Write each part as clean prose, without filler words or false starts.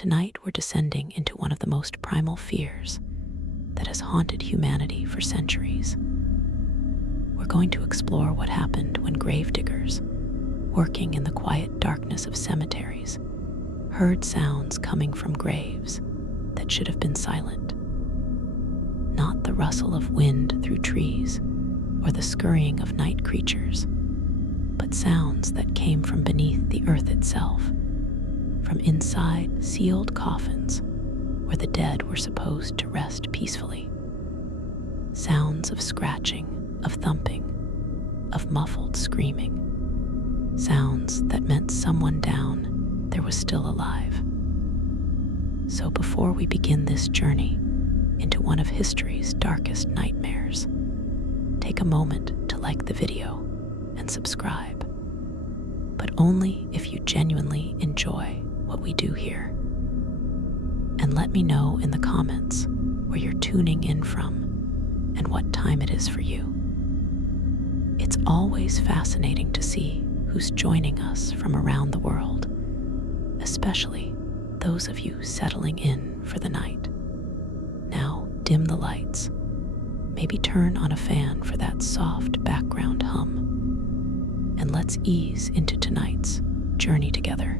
Tonight we're descending into one of the most primal fears that has haunted humanity for centuries. We're going to explore what happened when gravediggers, working in the quiet darkness of cemeteries, heard sounds coming from graves that should have been silent. Not the rustle of wind through trees or the scurrying of night creatures, but sounds that came from beneath the earth itself, from inside sealed coffins where the dead were supposed to rest peacefully. Sounds of scratching, of thumping, of muffled screaming. Sounds that meant someone down there was still alive. So before we begin this journey into one of history's darkest nightmares, take a moment to like the video and subscribe, but only if you genuinely enjoy what we do here. And let me know in the comments where you're tuning in from and what time it is for you. It's always fascinating to see who's joining us from around the world, especially those of you settling in for the night. Now dim the lights, maybe turn on a fan for that soft background hum, and let's ease into tonight's journey together.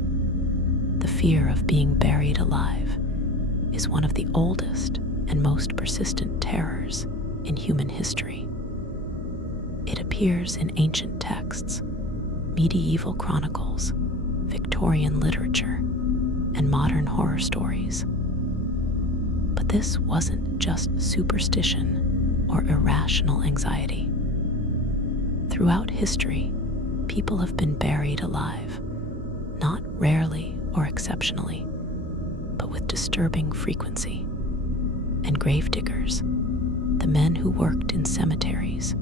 The fear of being buried alive is one of the oldest and most persistent terrors in human history. It appears in ancient texts, medieval chronicles, Victorian literature, and modern horror stories. But this wasn't just superstition or irrational anxiety. Throughout history, people have been buried alive, not rarely or exceptionally, but with disturbing frequency. And gravediggers, the men who worked in cemeteries,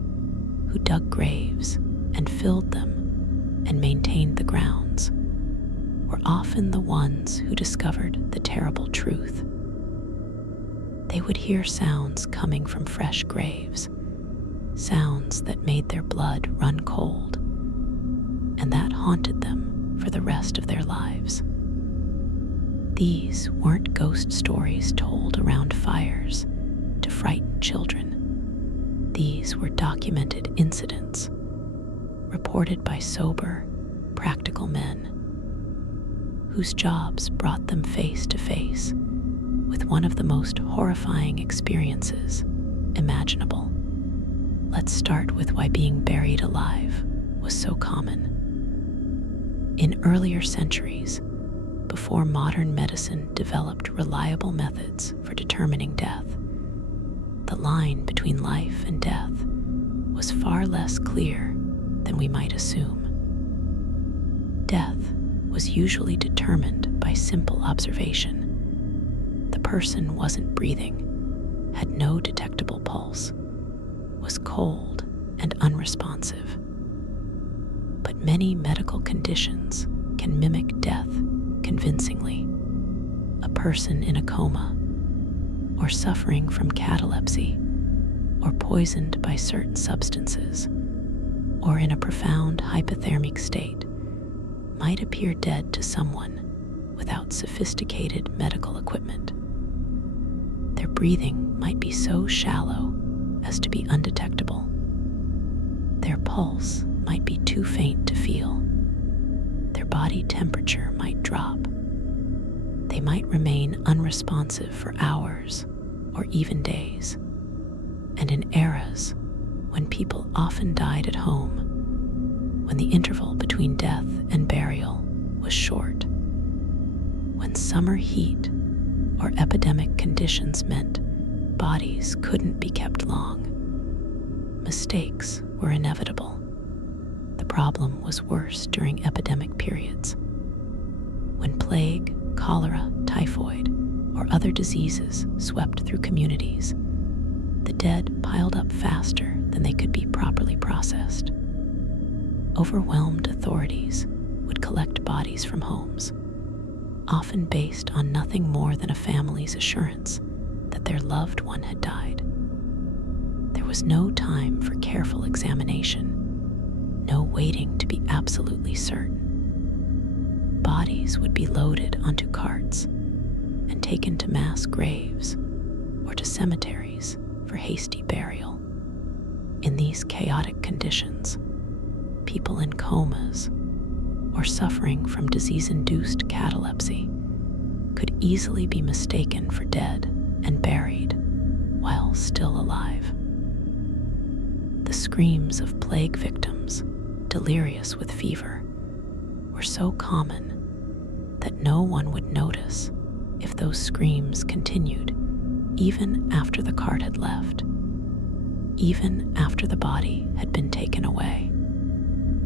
who dug graves and filled them and maintained the grounds, were often the ones who discovered the terrible truth. They would hear sounds coming from fresh graves, sounds that made their blood run cold, and that haunted them for the rest of their lives. These weren't ghost stories told around fires to frighten children. These were documented incidents, reported by sober, practical men, whose jobs brought them face to face with one of the most horrifying experiences imaginable. Let's start with why being buried alive was so common. In earlier centuries, before modern medicine developed reliable methods for determining death, the line between life and death was far less clear than we might assume. Death was usually determined by simple observation. The person wasn't breathing, had no detectable pulse, was cold and unresponsive. But many medical conditions can mimic death convincingly. A person in a coma, or suffering from catalepsy, or poisoned by certain substances, or in a profound hypothermic state, might appear dead to someone without sophisticated medical equipment. Their breathing might be so shallow as to be undetectable. Their pulse might be too faint to feel. Their body temperature might drop. They might remain unresponsive for hours or even days. And in eras when people often died at home, when the interval between death and burial was short, when summer heat or epidemic conditions meant bodies couldn't be kept long, mistakes were inevitable. The problem was worse during epidemic periods, when plague, cholera, typhoid, or other diseases swept through communities. The dead piled up faster than they could be properly processed. Overwhelmed authorities would collect bodies from homes, often based on nothing more than a family's assurance that their loved one had died. There was no time for careful examination, no waiting to be absolutely certain. Bodies would be loaded onto carts, and taken to mass graves or to cemeteries for hasty burial. In these chaotic conditions, people in comas or suffering from disease-induced catalepsy could easily be mistaken for dead and buried while still alive. The screams of plague victims, delirious with fever, were so common that no one would notice if those screams continued even after the cart had left, even after the body had been taken away.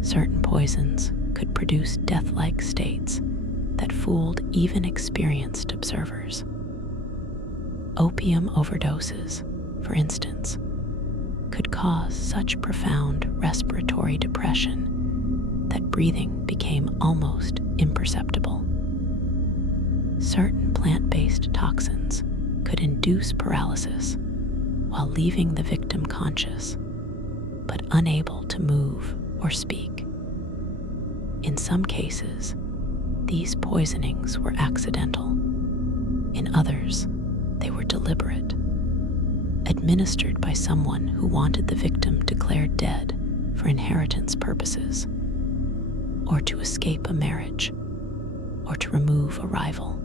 Certain poisons could produce death-like states that fooled even experienced observers. Opium overdoses, for instance, could cause such profound respiratory depression that breathing became almost imperceptible. Certain plant-based toxins could induce paralysis while leaving the victim conscious, but unable to move or speak. In some cases, these poisonings were accidental. In others, they were deliberate, administered by someone who wanted the victim declared dead for inheritance purposes, or to escape a marriage, or to remove a rival.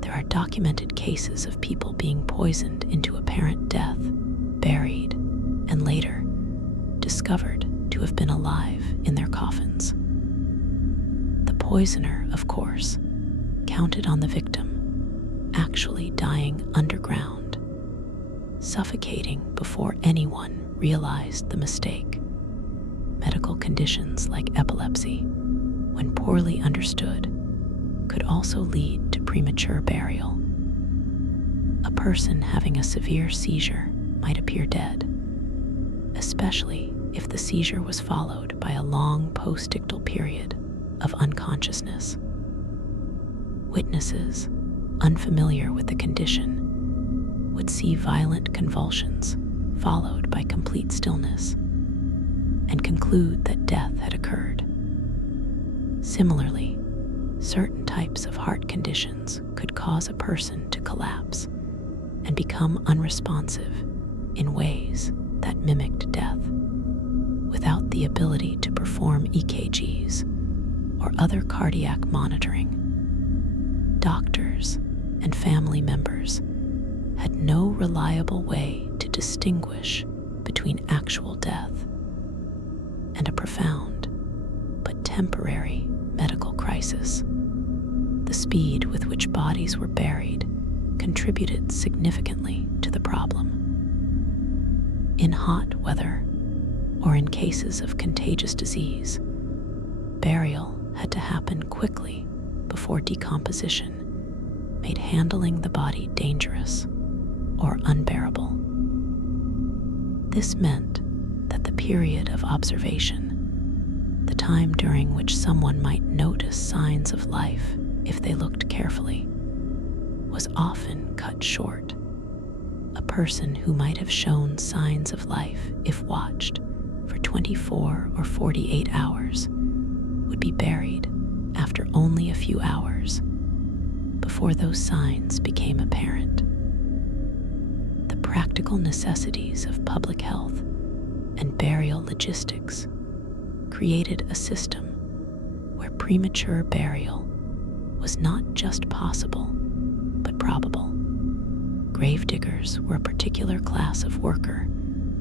There are documented cases of people being poisoned into apparent death, buried, and later discovered to have been alive in their coffins. The poisoner, of course, counted on the victim actually dying underground, suffocating before anyone realized the mistake. Medical conditions like epilepsy, when poorly understood, could also lead to premature burial. A person having a severe seizure might appear dead, especially if the seizure was followed by a long postictal period of unconsciousness. Witnesses, unfamiliar with the condition, would see violent convulsions followed by complete stillness and conclude that death had occurred. Similarly, certain types of heart conditions could cause a person to collapse and become unresponsive in ways that mimicked death. Without the ability to perform EKGs or other cardiac monitoring, doctors and family members had no reliable way to distinguish between actual death and a profound but temporary medical crisis. The speed with which bodies were buried contributed significantly to the problem. In hot weather, or in cases of contagious disease, burial had to happen quickly before decomposition made handling the body dangerous or unbearable. This meant that the period of observation, the time during which someone might notice signs of life if they looked carefully, was often cut short. A person who might have shown signs of life if watched for 24 or 48 hours would be buried after only a few hours before those signs became apparent. The practical necessities of public health and burial logistics created a system where premature burial was not just possible, but probable. Gravediggers were a particular class of worker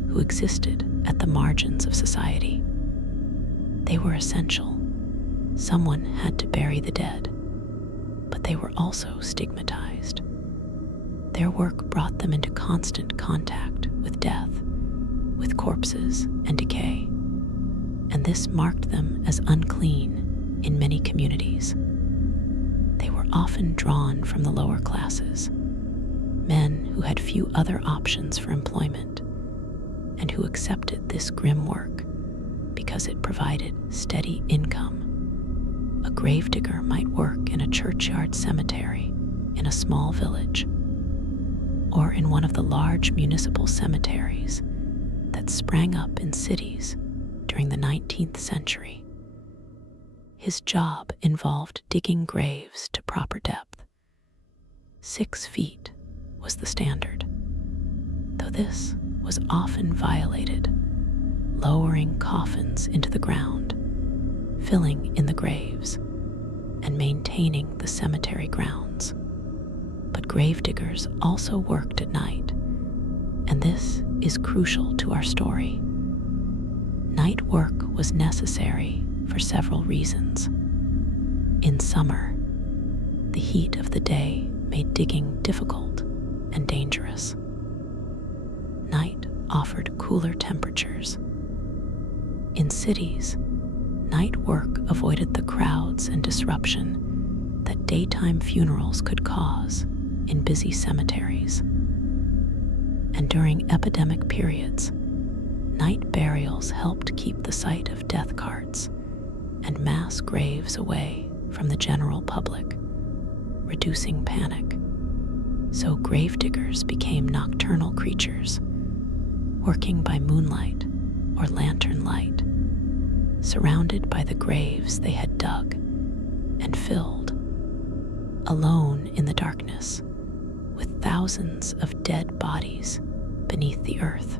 who existed at the margins of society. They were essential. Someone had to bury the dead, but they were also stigmatized. Their work brought them into constant contact with death, with corpses and decay, and this marked them as unclean in many communities. They were often drawn from the lower classes, men who had few other options for employment, and who accepted this grim work because it provided steady income. A gravedigger might work in a churchyard cemetery in a small village, or in one of the large municipal cemeteries that sprang up in cities during the 19th century. His job involved digging graves to proper depth, 6 feet was the standard, though this was often violated, lowering coffins into the ground, filling in the graves, and maintaining the cemetery grounds. But gravediggers also worked at night, and this is crucial to our story. Night work was necessary for several reasons. In summer, the heat of the day made digging difficult and dangerous. Night offered cooler temperatures. In cities, night work avoided the crowds and disruption that daytime funerals could cause in busy cemeteries. And during epidemic periods, night burials helped keep the sight of death carts and mass graves away from the general public, reducing panic. So gravediggers became nocturnal creatures, working by moonlight or lantern light, surrounded by the graves they had dug and filled, alone in the darkness, with thousands of dead bodies beneath the earth.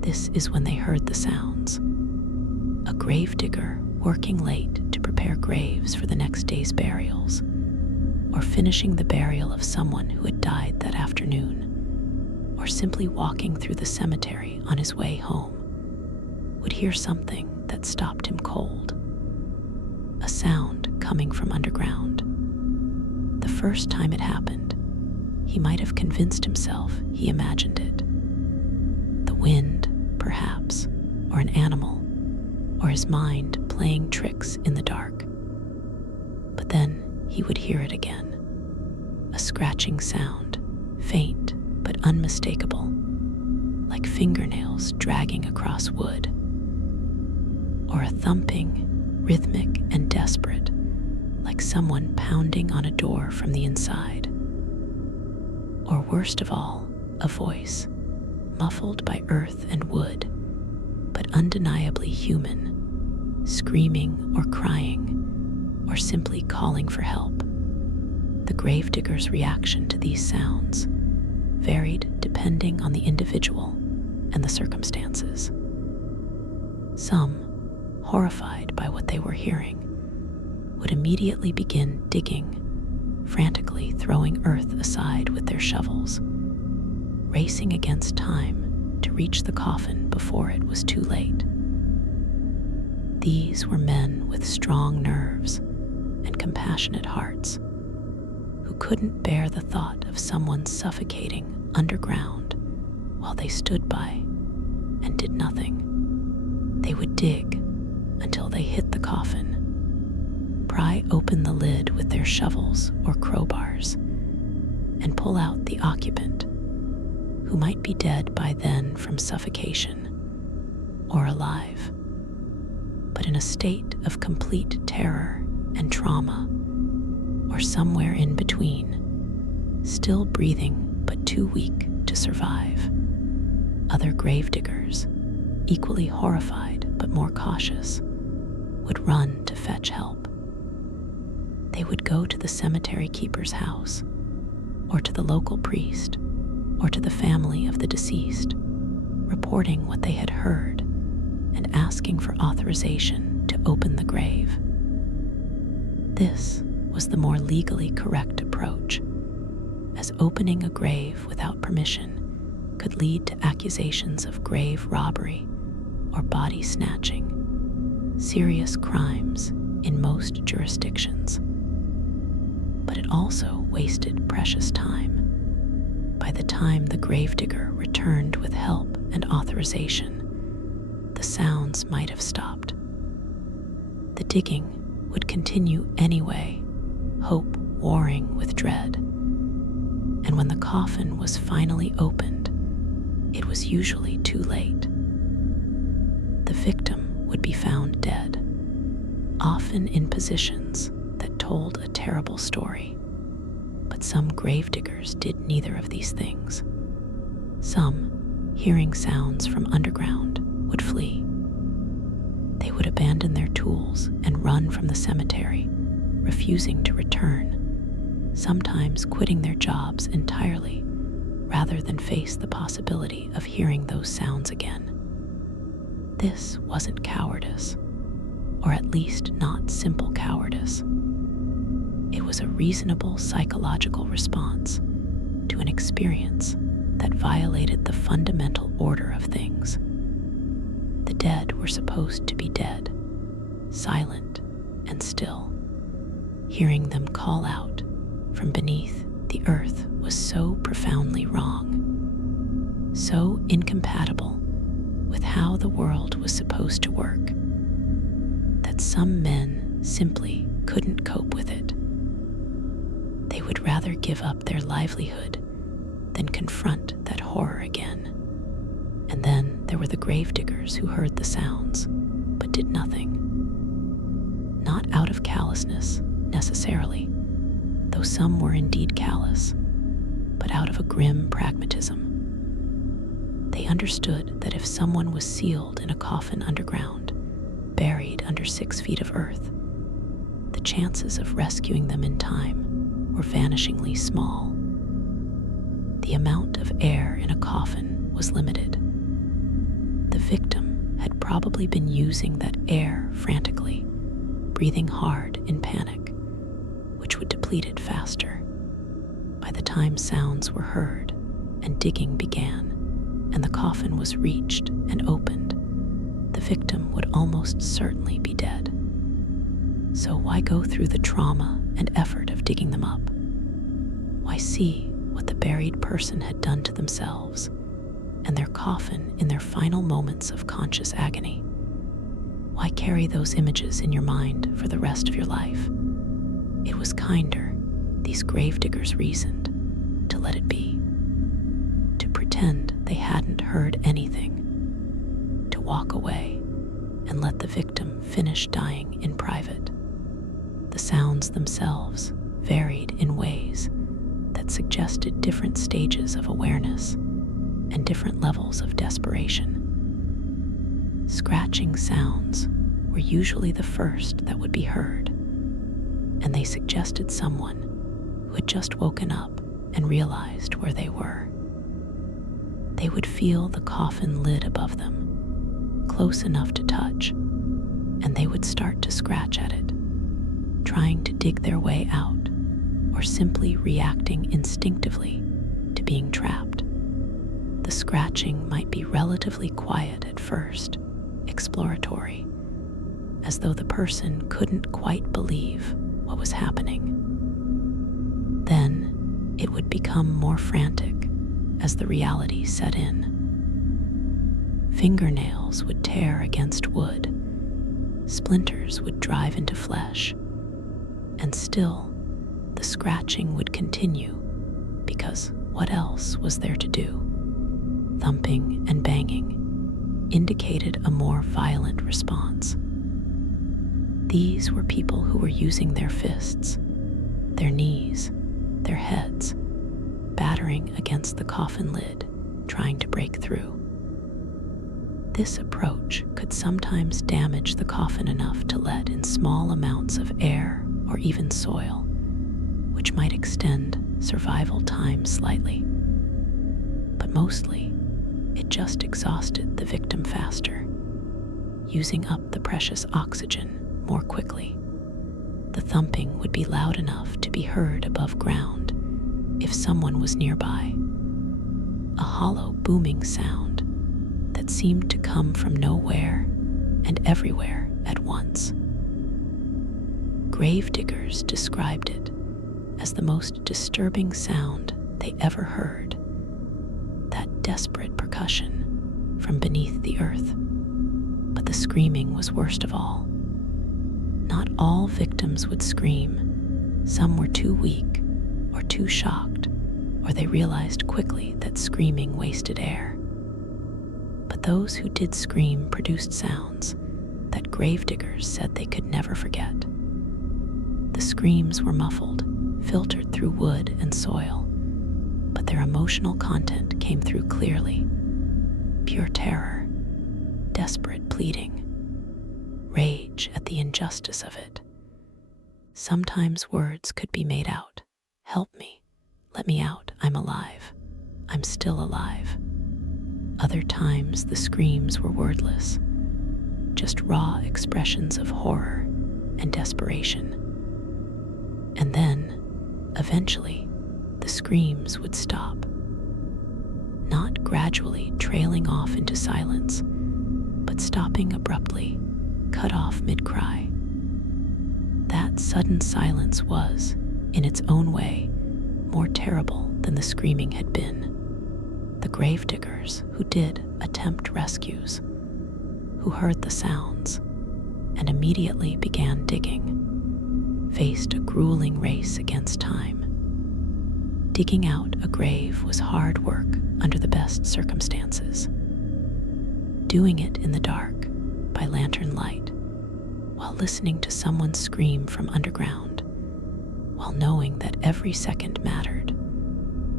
This is when they heard the sounds. A gravedigger working late to prepare graves for the next day's burials, or finishing the burial of someone who had died that afternoon, or simply walking through the cemetery on his way home, would hear something that stopped him cold. A sound coming from underground. The first time it happened, he might have convinced himself he imagined it. The wind, perhaps, or an animal, or his mind playing tricks in the dark. But then he would hear it again. A scratching sound, faint but unmistakable, like fingernails dragging across wood. Or a thumping, rhythmic and desperate, like someone pounding on a door from the inside. Or worst of all, a voice, muffled by earth and wood, but undeniably human, screaming or crying, or simply calling for help. The gravedigger's reaction to these sounds varied depending on the individual and the circumstances. Some, horrified by what they were hearing, would immediately begin digging, frantically throwing earth aside with their shovels, racing against time to reach the coffin before it was too late. These were men with strong nerves and compassionate hearts, who couldn't bear the thought of someone suffocating underground while they stood by and did nothing. They would dig until they hit the coffin, pry open the lid with their shovels or crowbars, and pull out the occupant, who might be dead by then from suffocation, or alive, but in a state of complete terror and trauma, or somewhere in between, still breathing but too weak to survive. Other gravediggers, equally horrified but more cautious, would run to fetch help. They would go to the cemetery keeper's house, or to the local priest, or to the family of the deceased, reporting what they had heard and asking for authorization to open the grave. This was the more legally correct approach, as opening a grave without permission could lead to accusations of grave robbery or body snatching, serious crimes in most jurisdictions. But it also wasted precious time. By the time the gravedigger returned with help and authorization, the sounds might have stopped. The digging would continue anyway, hope warring with dread. And when the coffin was finally opened, it was usually too late. The victim would be found dead, often in positions that told a terrible story. But some gravediggers did neither of these things. Some, hearing sounds from underground, would flee. They would abandon their tools and run from the cemetery, refusing to return, sometimes quitting their jobs entirely rather than face the possibility of hearing those sounds again. This wasn't cowardice, or at least not simple cowardice. It was a reasonable psychological response to an experience that violated the fundamental order of things. The dead were supposed to be dead, silent and still. Hearing them call out from beneath the earth was so profoundly wrong, so incompatible with how the world was supposed to work, that some men simply couldn't cope with it. They would rather give up their livelihood than confront that horror again. And then there were the gravediggers who heard the sounds, but did nothing. Not out of callousness, necessarily, though some were indeed callous, but out of a grim pragmatism. They understood that if someone was sealed in a coffin underground, buried under 6 feet of earth, the chances of rescuing them in time were vanishingly small. The amount of air in a coffin was limited. The victim had probably been using that air frantically, breathing hard in panic, which would deplete it faster. By the time sounds were heard and digging began, and the coffin was reached and opened, the victim would almost certainly be dead. So why go through the trauma and effort of digging them up? Why see what the buried person had done to themselves and their coffin in their final moments of conscious agony? Why carry those images in your mind for the rest of your life? It was kinder, these gravediggers reasoned, to let it be, to pretend they hadn't heard anything, to walk away and let the victim finish dying in private. The sounds themselves varied in ways that suggested different stages of awareness and different levels of desperation. Scratching sounds were usually the first that would be heard, and they suggested someone who had just woken up and realized where they were. They would feel the coffin lid above them, close enough to touch, and they would start to scratch at it, trying to dig their way out, or simply reacting instinctively to being trapped. The scratching might be relatively quiet at first, exploratory, as though the person couldn't quite believe what was happening. Then it would become more frantic as the reality set in. Fingernails would tear against wood, splinters would drive into flesh, and still the scratching would continue, because what else was there to do? Thumping and banging indicated a more violent response. These were people who were using their fists, their knees, their heads, battering against the coffin lid, trying to break through. This approach could sometimes damage the coffin enough to let in small amounts of air or even soil, which might extend survival time slightly. But mostly, it just exhausted the victim faster, using up the precious oxygen more quickly. The thumping would be loud enough to be heard above ground if someone was nearby, a hollow booming sound that seemed to come from nowhere and everywhere at once. Gravediggers described it as the most disturbing sound they ever heard, that desperate percussion from beneath the earth. But the screaming was worst of all. Not all victims would scream. Some were too weak or too shocked, or they realized quickly that screaming wasted air. But those who did scream produced sounds that gravediggers said they could never forget. The screams were muffled, filtered through wood and soil, but their emotional content came through clearly. Pure terror, desperate pleading, rage at the injustice of it. Sometimes words could be made out, "Help me. Let me out. I'm alive. I'm still alive." Other times the screams were wordless, just raw expressions of horror and desperation. And then, eventually, the screams would stop, not gradually trailing off into silence, but stopping abruptly, cut off mid-cry. That sudden silence was, in its own way, more terrible than the screaming had been. The gravediggers who did attempt rescues, who heard the sounds and immediately began digging, faced a grueling race against time. Digging out a grave was hard work under the best circumstances. Doing it in the dark, by lantern light, while listening to someone scream from underground, while knowing that every second mattered,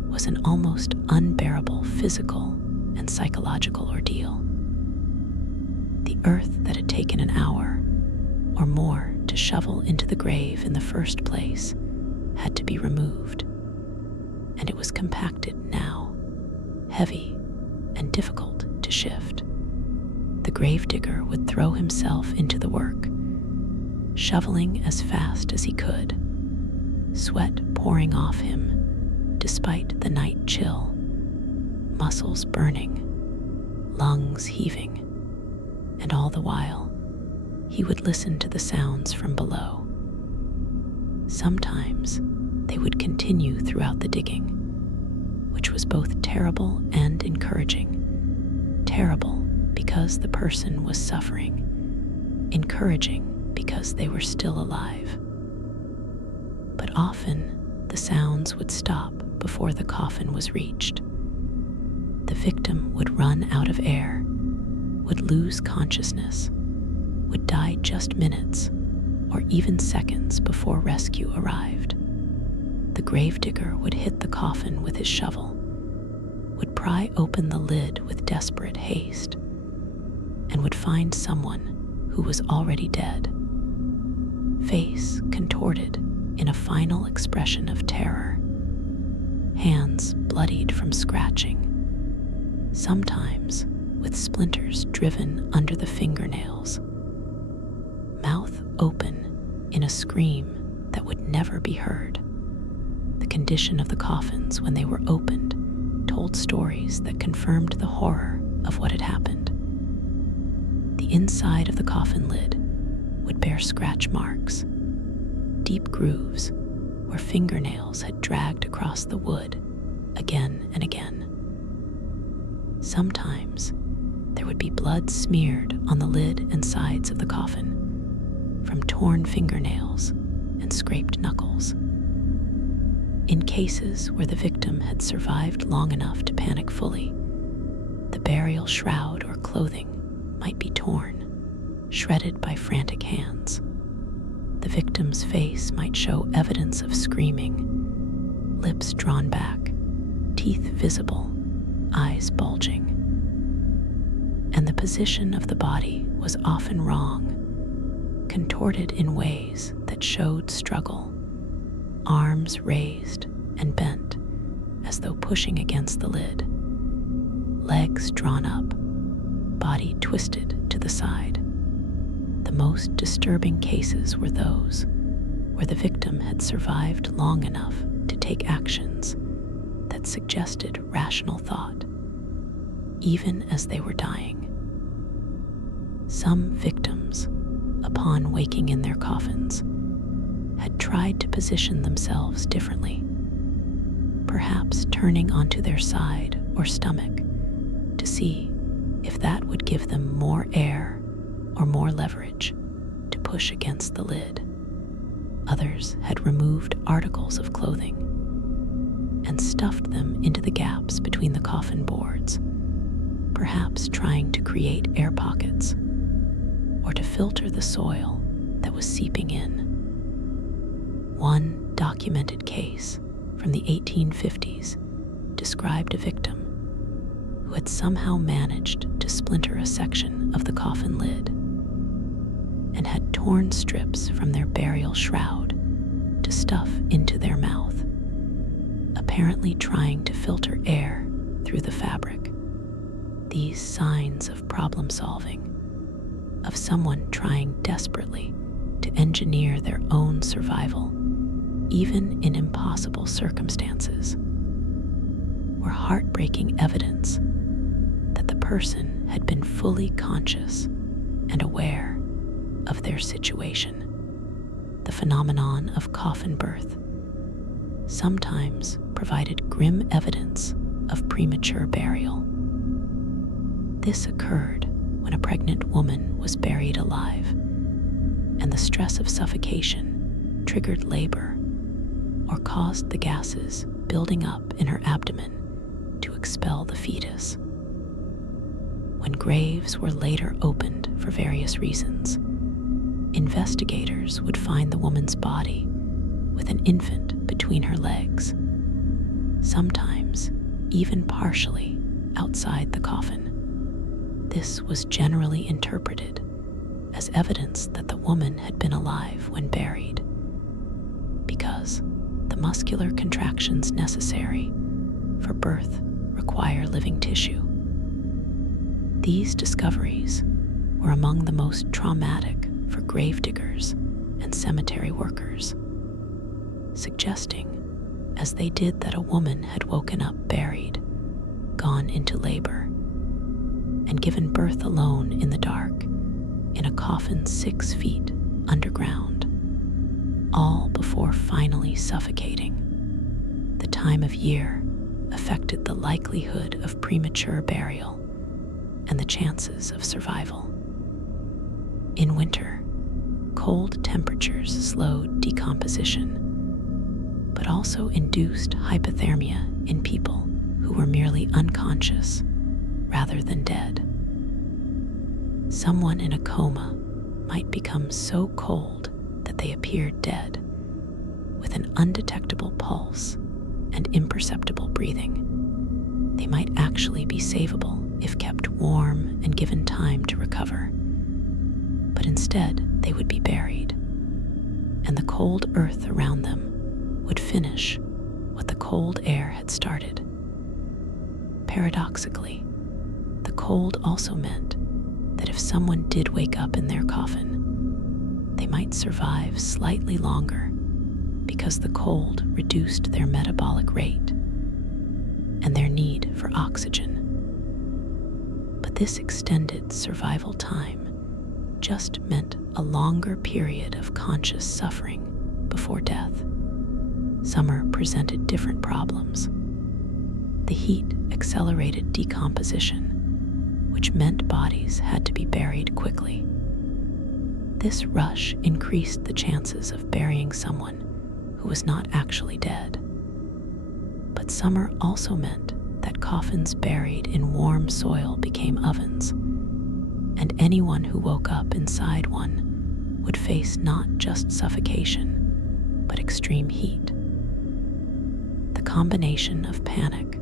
was an almost unbearable physical and psychological ordeal. The earth that had taken an hour or more to shovel into the grave in the first place had to be removed, and it was compacted now, heavy and difficult to shift. The gravedigger would throw himself into the work, shoveling as fast as he could, sweat pouring off him despite the night chill, muscles burning, lungs heaving, and all the while he would listen to the sounds from below. Sometimes they would continue throughout the digging, which was both terrible and encouraging. Terrible because the person was suffering, encouraging because they were still alive. But often the sounds would stop before the coffin was reached. The victim would run out of air, would lose consciousness, would die just minutes or even seconds before rescue arrived. The gravedigger would hit the coffin with his shovel, would pry open the lid with desperate haste, and would find someone who was already dead, face contorted in a final expression of terror, hands bloodied from scratching, sometimes with splinters driven under the fingernails, mouth open in a scream that would never be heard. The condition of the coffins when they were opened told stories that confirmed the horror of what had happened. The inside of the coffin lid would bear scratch marks, deep grooves where fingernails had dragged across the wood again and again. Sometimes there would be blood smeared on the lid and sides of the coffin from torn fingernails and scraped knuckles. In cases where the victim had survived long enough to panic fully, the burial shroud or clothing might be torn, shredded by frantic hands. The victim's face might show evidence of screaming, lips drawn back, teeth visible, eyes bulging. And the position of the body was often wrong, contorted in ways that showed struggle, arms raised and bent as though pushing against the lid, legs drawn up, body twisted to the side. The most disturbing cases were those where the victim had survived long enough to take actions that suggested rational thought, even as they were dying. Some victims, upon waking in their coffins, had tried to position themselves differently, perhaps turning onto their side or stomach to see if that would give them more air or more leverage to push against the lid. Others had removed articles of clothing and stuffed them into the gaps between the coffin boards, perhaps trying to create air pockets or to filter the soil that was seeping in. One documented case from the 1850s described a victim who had somehow managed to splinter a section of the coffin lid and had torn strips from their burial shroud to stuff into their mouth, apparently trying to filter air through the fabric. These signs of problem solving, of someone trying desperately to engineer their own survival, even in impossible circumstances, were heartbreaking evidence that the person had been fully conscious and aware of their situation. The phenomenon of coffin birth sometimes provided grim evidence of premature burial. This occurred when a pregnant woman was buried alive, and the stress of suffocation triggered labor or caused the gases building up in her abdomen to expel the fetus. When graves were later opened for various reasons, investigators would find the woman's body with an infant between her legs, sometimes even partially outside the coffin. This was generally interpreted as evidence that the woman had been alive when buried, because the muscular contractions necessary for birth require living tissue. These discoveries were among the most traumatic for gravediggers and cemetery workers, suggesting, as they did, that a woman had woken up buried, gone into labor, and given birth alone in the dark in a coffin 6 feet underground, all before finally suffocating. The time of year affected the likelihood of premature burial and the chances of survival. In winter, cold temperatures slowed decomposition, but also induced hypothermia in people who were merely unconscious rather than dead. Someone in a coma might become so cold that they appeared dead, with an undetectable pulse and imperceptible breathing. They might actually be savable if kept warm and given time to recover. But instead, they would be buried, and the cold earth around them would finish what the cold air had started. Paradoxically, the cold also meant that if someone did wake up in their coffin, they might survive slightly longer because the cold reduced their metabolic rate and their need for oxygen. But this extended survival time just meant a longer period of conscious suffering before death. Summer presented different problems. The heat accelerated decomposition, which meant bodies had to be buried quickly. This rush increased the chances of burying someone who was not actually dead. But summer also meant that coffins buried in warm soil became ovens, and anyone who woke up inside one would face not just suffocation, but extreme heat. The combination of panic,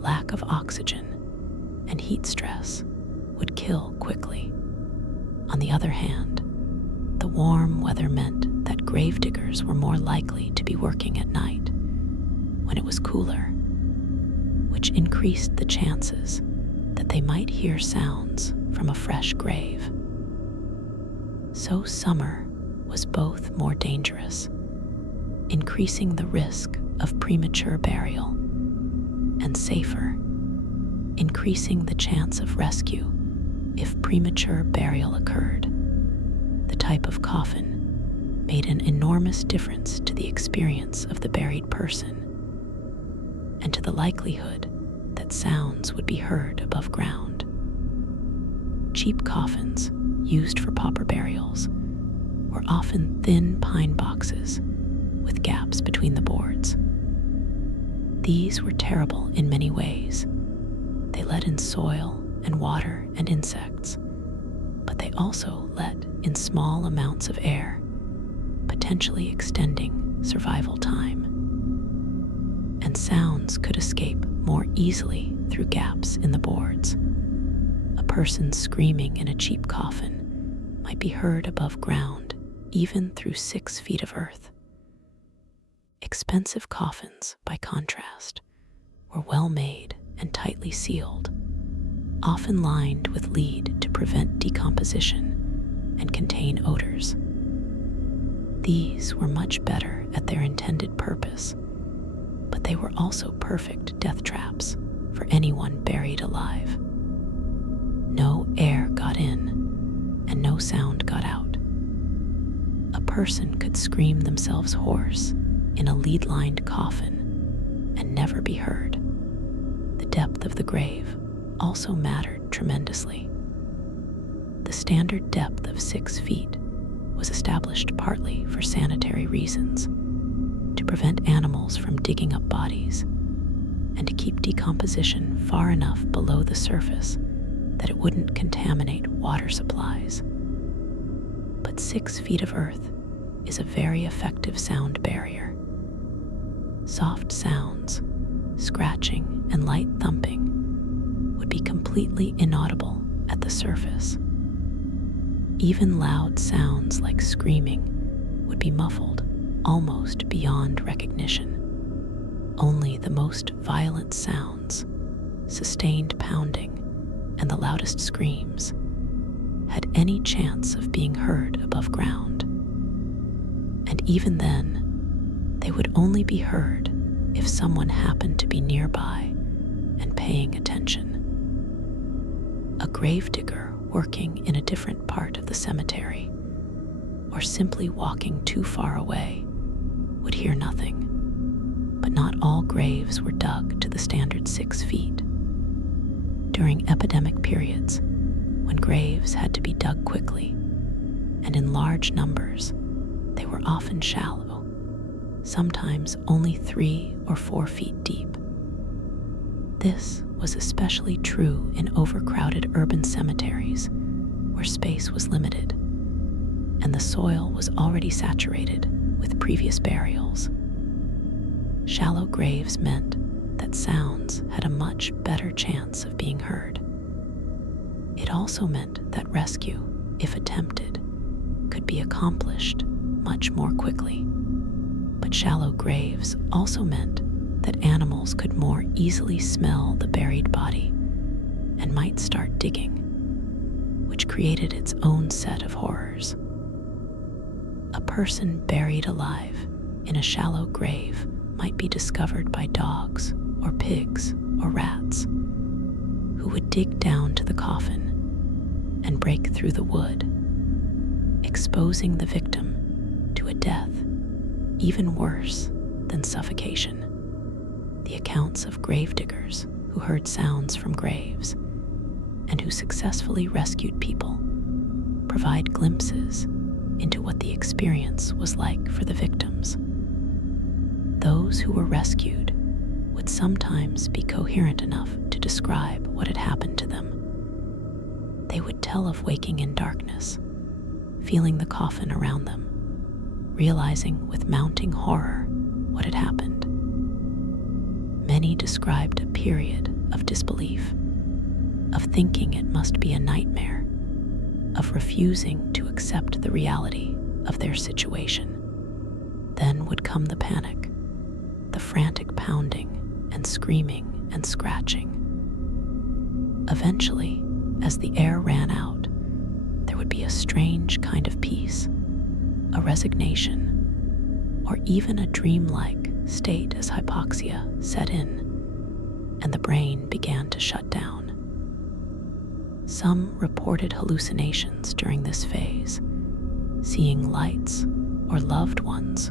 lack of oxygen, and heat stress would kill quickly. On the other hand, the warm weather meant that gravediggers were more likely to be working at night, when it was cooler, which increased the chances that they might hear sounds from a fresh grave. So summer was both more dangerous, increasing the risk of premature burial, and safer, increasing the chance of rescue if premature burial occurred. The type of coffin made an enormous difference to the experience of the buried person and to the likelihood that sounds would be heard above ground. Cheap coffins used for pauper burials were often thin pine boxes with gaps between the boards. These were terrible in many ways. They let in soil and water and insects, but they also let in small amounts of air, potentially extending survival time. And sounds could escape more easily through gaps in the boards. A person screaming in a cheap coffin might be heard above ground, even through 6 feet of earth. Expensive coffins, by contrast, were well made and tightly sealed, often lined with lead to prevent decomposition and contain odors. These were much better at their intended purpose, but they were also perfect death traps for anyone buried alive. No air got in, and no sound got out. A person could scream themselves hoarse in a lead-lined coffin and never be heard. The depth of the grave also mattered tremendously. The standard depth of 6 feet was established partly for sanitary reasons, to prevent animals from digging up bodies, and to keep decomposition far enough below the surface that it wouldn't contaminate water supplies. But 6 feet of earth is a very effective sound barrier. Soft sounds, scratching, and light thumping would be completely inaudible at the surface. Even loud sounds like screaming would be muffled almost beyond recognition. Only the most violent sounds, sustained pounding, and the loudest screams had any chance of being heard above ground. And even then, they would only be heard if someone happened to be nearby and paying attention. A gravedigger working in a different part of the cemetery, or simply walking too far away, would hear nothing. But not all graves were dug to the standard 6 feet. During epidemic periods, when graves had to be dug quickly and in large numbers, they were often shallow, sometimes only 3 or 4 feet deep. This was especially true in overcrowded urban cemeteries where space was limited and the soil was already saturated with previous burials. Shallow graves meant that sounds had a much better chance of being heard. It also meant that rescue, if attempted, could be accomplished much more quickly. But shallow graves also meant that animals could more easily smell the buried body and might start digging, which created its own set of horrors. A person buried alive in a shallow grave might be discovered by dogs or pigs or rats, who would dig down to the coffin and break through the wood, exposing the victim to a death even worse than suffocation. The accounts of gravediggers who heard sounds from graves and who successfully rescued people provide glimpses into what the experience was like for the victims. Those who were rescued would sometimes be coherent enough to describe what had happened to them. They would tell of waking in darkness, feeling the coffin around them, realizing with mounting horror what had happened. Many described a period of disbelief, of thinking it must be a nightmare, of refusing to accept the reality of their situation. Then would come the panic, the frantic pounding and screaming and scratching. Eventually, as the air ran out, there would be a strange kind of peace, a resignation, or even a dreamlike state as hypoxia set in, and the brain began to shut down. Some reported hallucinations during this phase, seeing lights or loved ones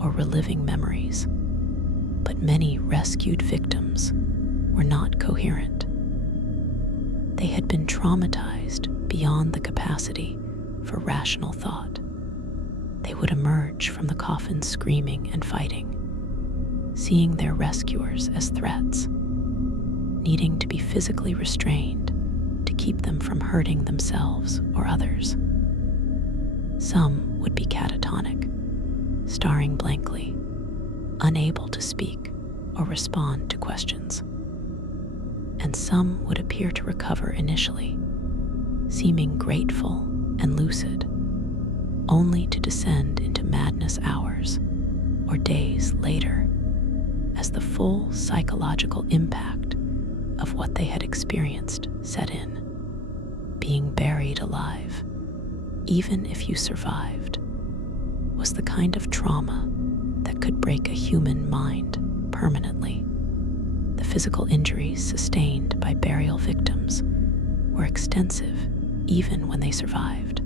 or reliving memories. But many rescued victims were not coherent. They had been traumatized beyond the capacity for rational thought. They would emerge from the coffin screaming and fighting, seeing their rescuers as threats, needing to be physically restrained to keep them from hurting themselves or others. Some would be catatonic, staring blankly, unable to speak or respond to questions. And some would appear to recover initially, seeming grateful and lucid, only to descend into madness hours or days later, as the full psychological impact of what they had experienced set in. Being buried alive, even if you survived, was the kind of trauma that could break a human mind permanently. The physical injuries sustained by burial victims were extensive even when they survived.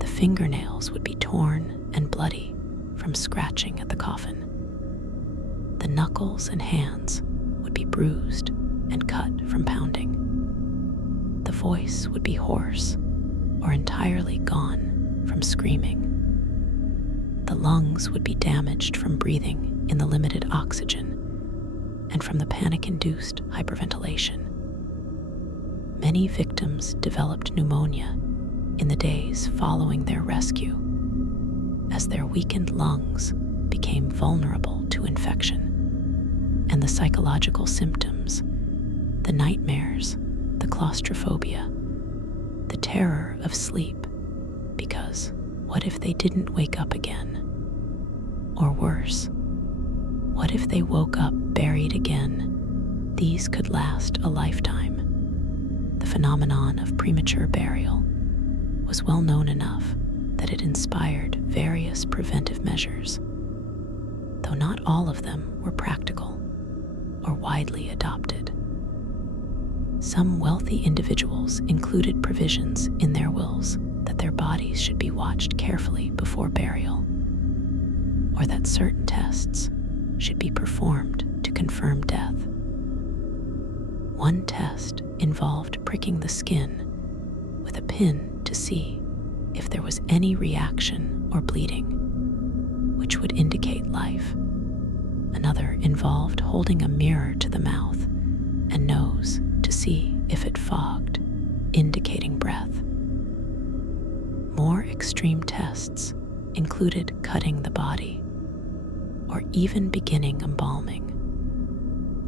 The fingernails would be torn and bloody from scratching at the coffin. The knuckles and hands would be bruised and cut from pounding. The voice would be hoarse or entirely gone from screaming. The lungs would be damaged from breathing in the limited oxygen and from the panic-induced hyperventilation. Many victims developed pneumonia in the days following their rescue, as their weakened lungs became vulnerable to infection, and the psychological symptoms, the nightmares, the claustrophobia, the terror of sleep, because what if they didn't wake up again? Or worse, what if they woke up buried again? These could last a lifetime. The phenomenon of premature burial was well known enough that it inspired various preventive measures, though not all of them were practical or widely adopted. Some wealthy individuals included provisions in their wills that their bodies should be watched carefully before burial, or that certain tests should be performed to confirm death. One test involved pricking the skin with a pin to see if there was any reaction or bleeding, which would indicate life. Another involved holding a mirror to the mouth and nose to see if it fogged, indicating breath. More extreme tests included cutting the body or even beginning embalming,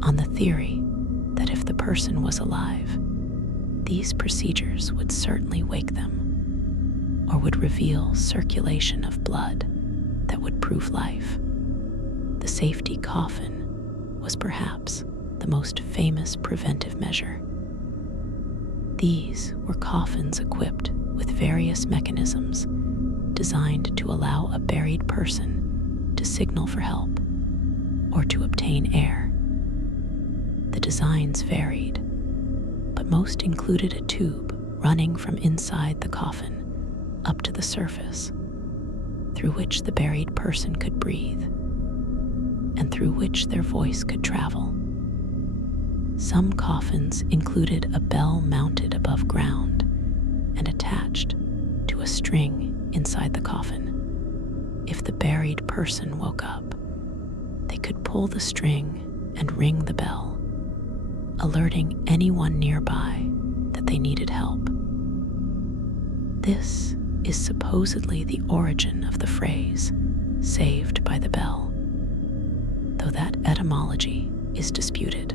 on the theory that if the person was alive, these procedures would certainly wake them or would reveal circulation of blood that would prove life. The safety coffin was perhaps the most famous preventive measure. These were coffins equipped with various mechanisms designed to allow a buried person to signal for help or to obtain air. The designs varied, but most included a tube running from inside the coffin up to the surface, through which the buried person could breathe and through which their voice could travel. Some coffins included a bell mounted above ground and attached to a string inside the coffin. If the buried person woke up, they could pull the string and ring the bell, alerting anyone nearby that they needed help. This is supposedly the origin of the phrase, "saved by the bell," though that etymology is disputed.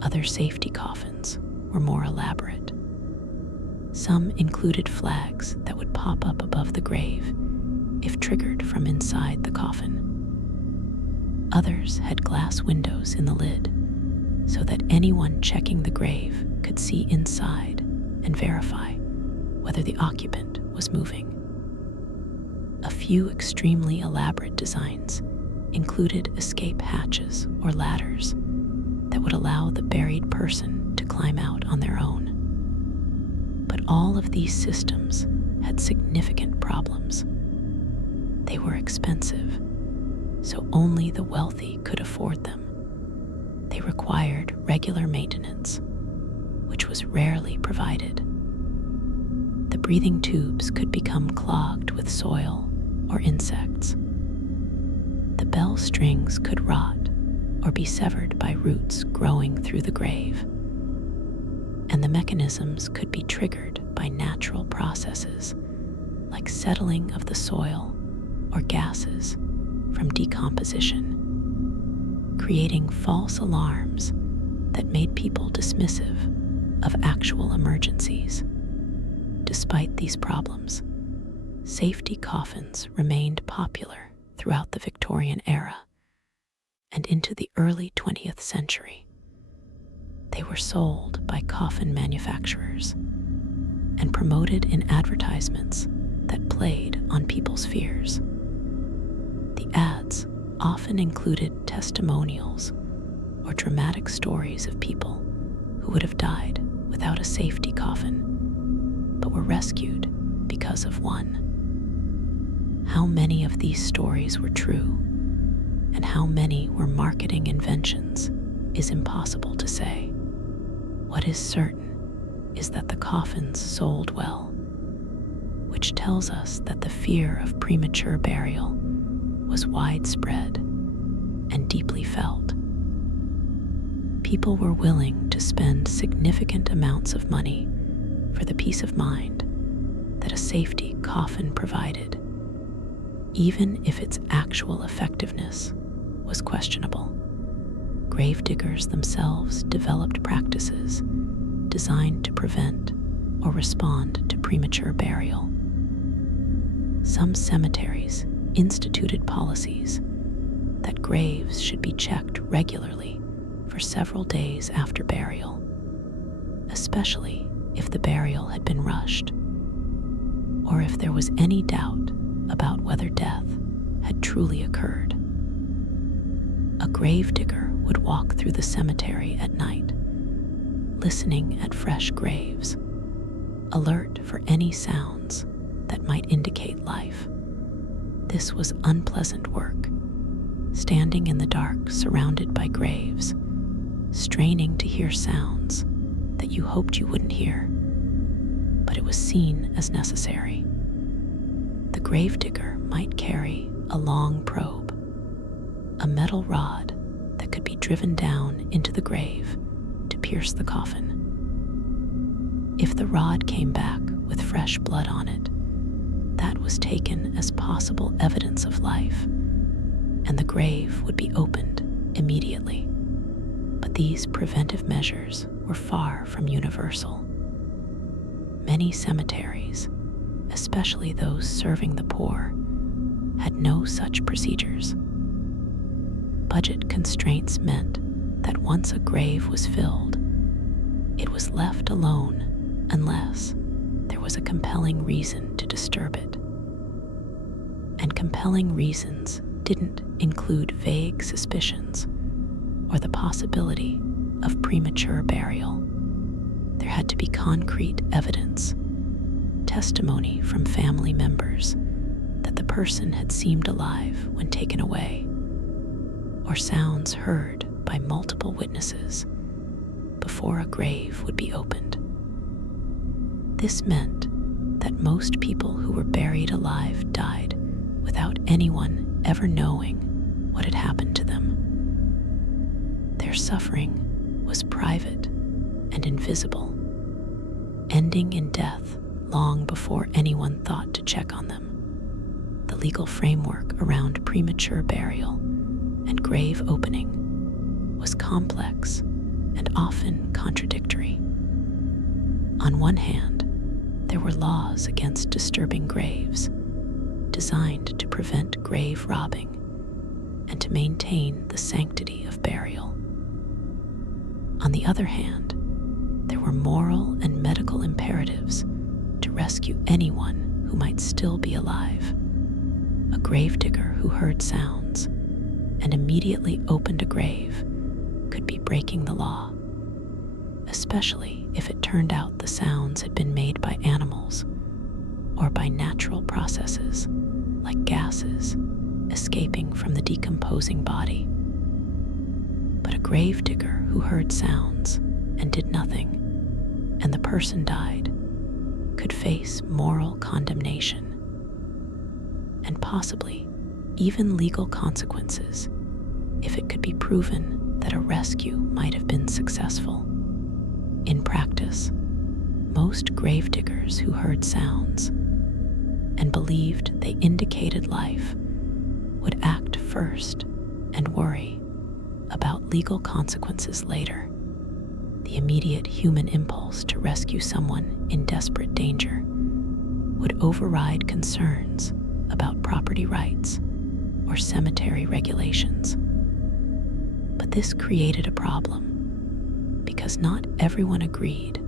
Other safety coffins were more elaborate. Some included flags that would pop up above the grave if triggered from inside the coffin. Others had glass windows in the lid so that anyone checking the grave could see inside and verify whether the occupant was moving. A few extremely elaborate designs included escape hatches or ladders that would allow the buried person to climb out on their own. But all of these systems had significant problems. They were expensive, so only the wealthy could afford them. They required regular maintenance, which was rarely provided. The breathing tubes could become clogged with soil or insects. The bell strings could rot or be severed by roots growing through the grave, and the mechanisms could be triggered by natural processes like settling of the soil or gases from decomposition, creating false alarms that made people dismissive of actual emergencies. Despite these problems, safety coffins remained popular throughout the Victorian era and into the early 20th century. They were sold by coffin manufacturers and promoted in advertisements that played on people's fears. The ads often included testimonials or dramatic stories of people who would have died without a safety coffin, but were rescued because of one. How many of these stories were true and how many were marketing inventions is impossible to say. What is certain is that the coffins sold well, which tells us that the fear of premature burial was widespread and deeply felt. People were willing to spend significant amounts of money for the peace of mind that a safety coffin provided, even if its actual effectiveness was questionable. Gravediggers themselves developed practices designed to prevent or respond to premature burial. Some cemeteries instituted policies that graves should be checked regularly for several days after burial, especially if the burial had been rushed, or if there was any doubt about whether death had truly occurred. A gravedigger would walk through the cemetery at night, listening at fresh graves, alert for any sounds that might indicate life. This was unpleasant work, standing in the dark surrounded by graves, straining to hear sounds that you hoped you wouldn't hear, but it was seen as necessary. The gravedigger might carry a long probe, a metal rod that could be driven down into the grave to pierce the coffin. If the rod came back with fresh blood on it, that was taken as possible evidence of life, and the grave would be opened immediately. But these preventive measures were far from universal. Many cemeteries, especially those serving the poor, had no such procedures. Budget constraints meant that once a grave was filled, it was left alone unless there was a compelling reason to disturb it. And compelling reasons didn't include vague suspicions or the possibility of premature burial. There had to be concrete evidence, testimony from family members that the person had seemed alive when taken away, or sounds heard by multiple witnesses before a grave would be opened. This meant that most people who were buried alive died without anyone ever knowing what had happened to them. Their suffering was private and invisible, ending in death long before anyone thought to check on them. The legal framework around premature burial and grave opening was complex and often contradictory. On one hand, there were laws against disturbing graves, designed to prevent grave robbing and to maintain the sanctity of burial. On the other hand, there were moral and medical imperatives to rescue anyone who might still be alive. A gravedigger who heard sounds and immediately opened a grave could be breaking the law, especially if it turned out the sounds had been made by animals or by natural processes like gases escaping from the decomposing body. But a gravedigger who heard sounds and did nothing, and the person died, could face moral condemnation and possibly even legal consequences if it could be proven that a rescue might have been successful. In practice, most gravediggers who heard sounds and believed they indicated life would act first and worry about legal consequences later. The immediate human impulse to rescue someone in desperate danger would override concerns about property rights or cemetery regulations. But this created a problem because not everyone agreed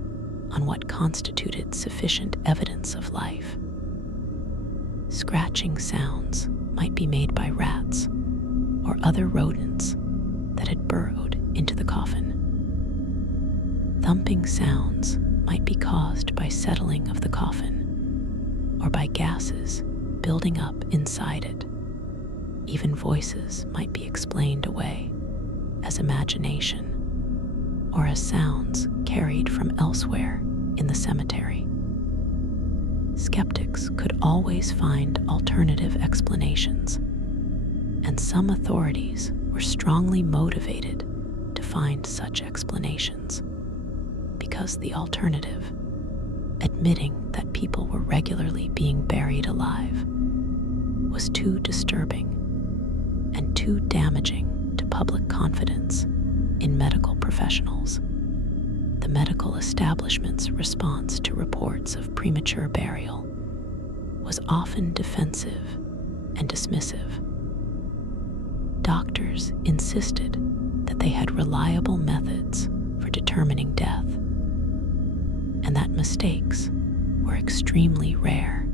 on what constituted sufficient evidence of life. Scratching sounds might be made by rats or other rodents that had burrowed into the coffin. Thumping sounds might be caused by settling of the coffin or by gases building up inside it. Even voices might be explained away as imagination or as sounds carried from elsewhere in the cemetery. Skeptics could always find alternative explanations, and some authorities were strongly motivated to find such explanations because the alternative, admitting that people were regularly being buried alive, was too disturbing and too damaging to public confidence in medical professionals. The medical establishment's response to reports of premature burial was often defensive and dismissive. Doctors insisted that they had reliable methods for determining death, and that mistakes were extremely rare.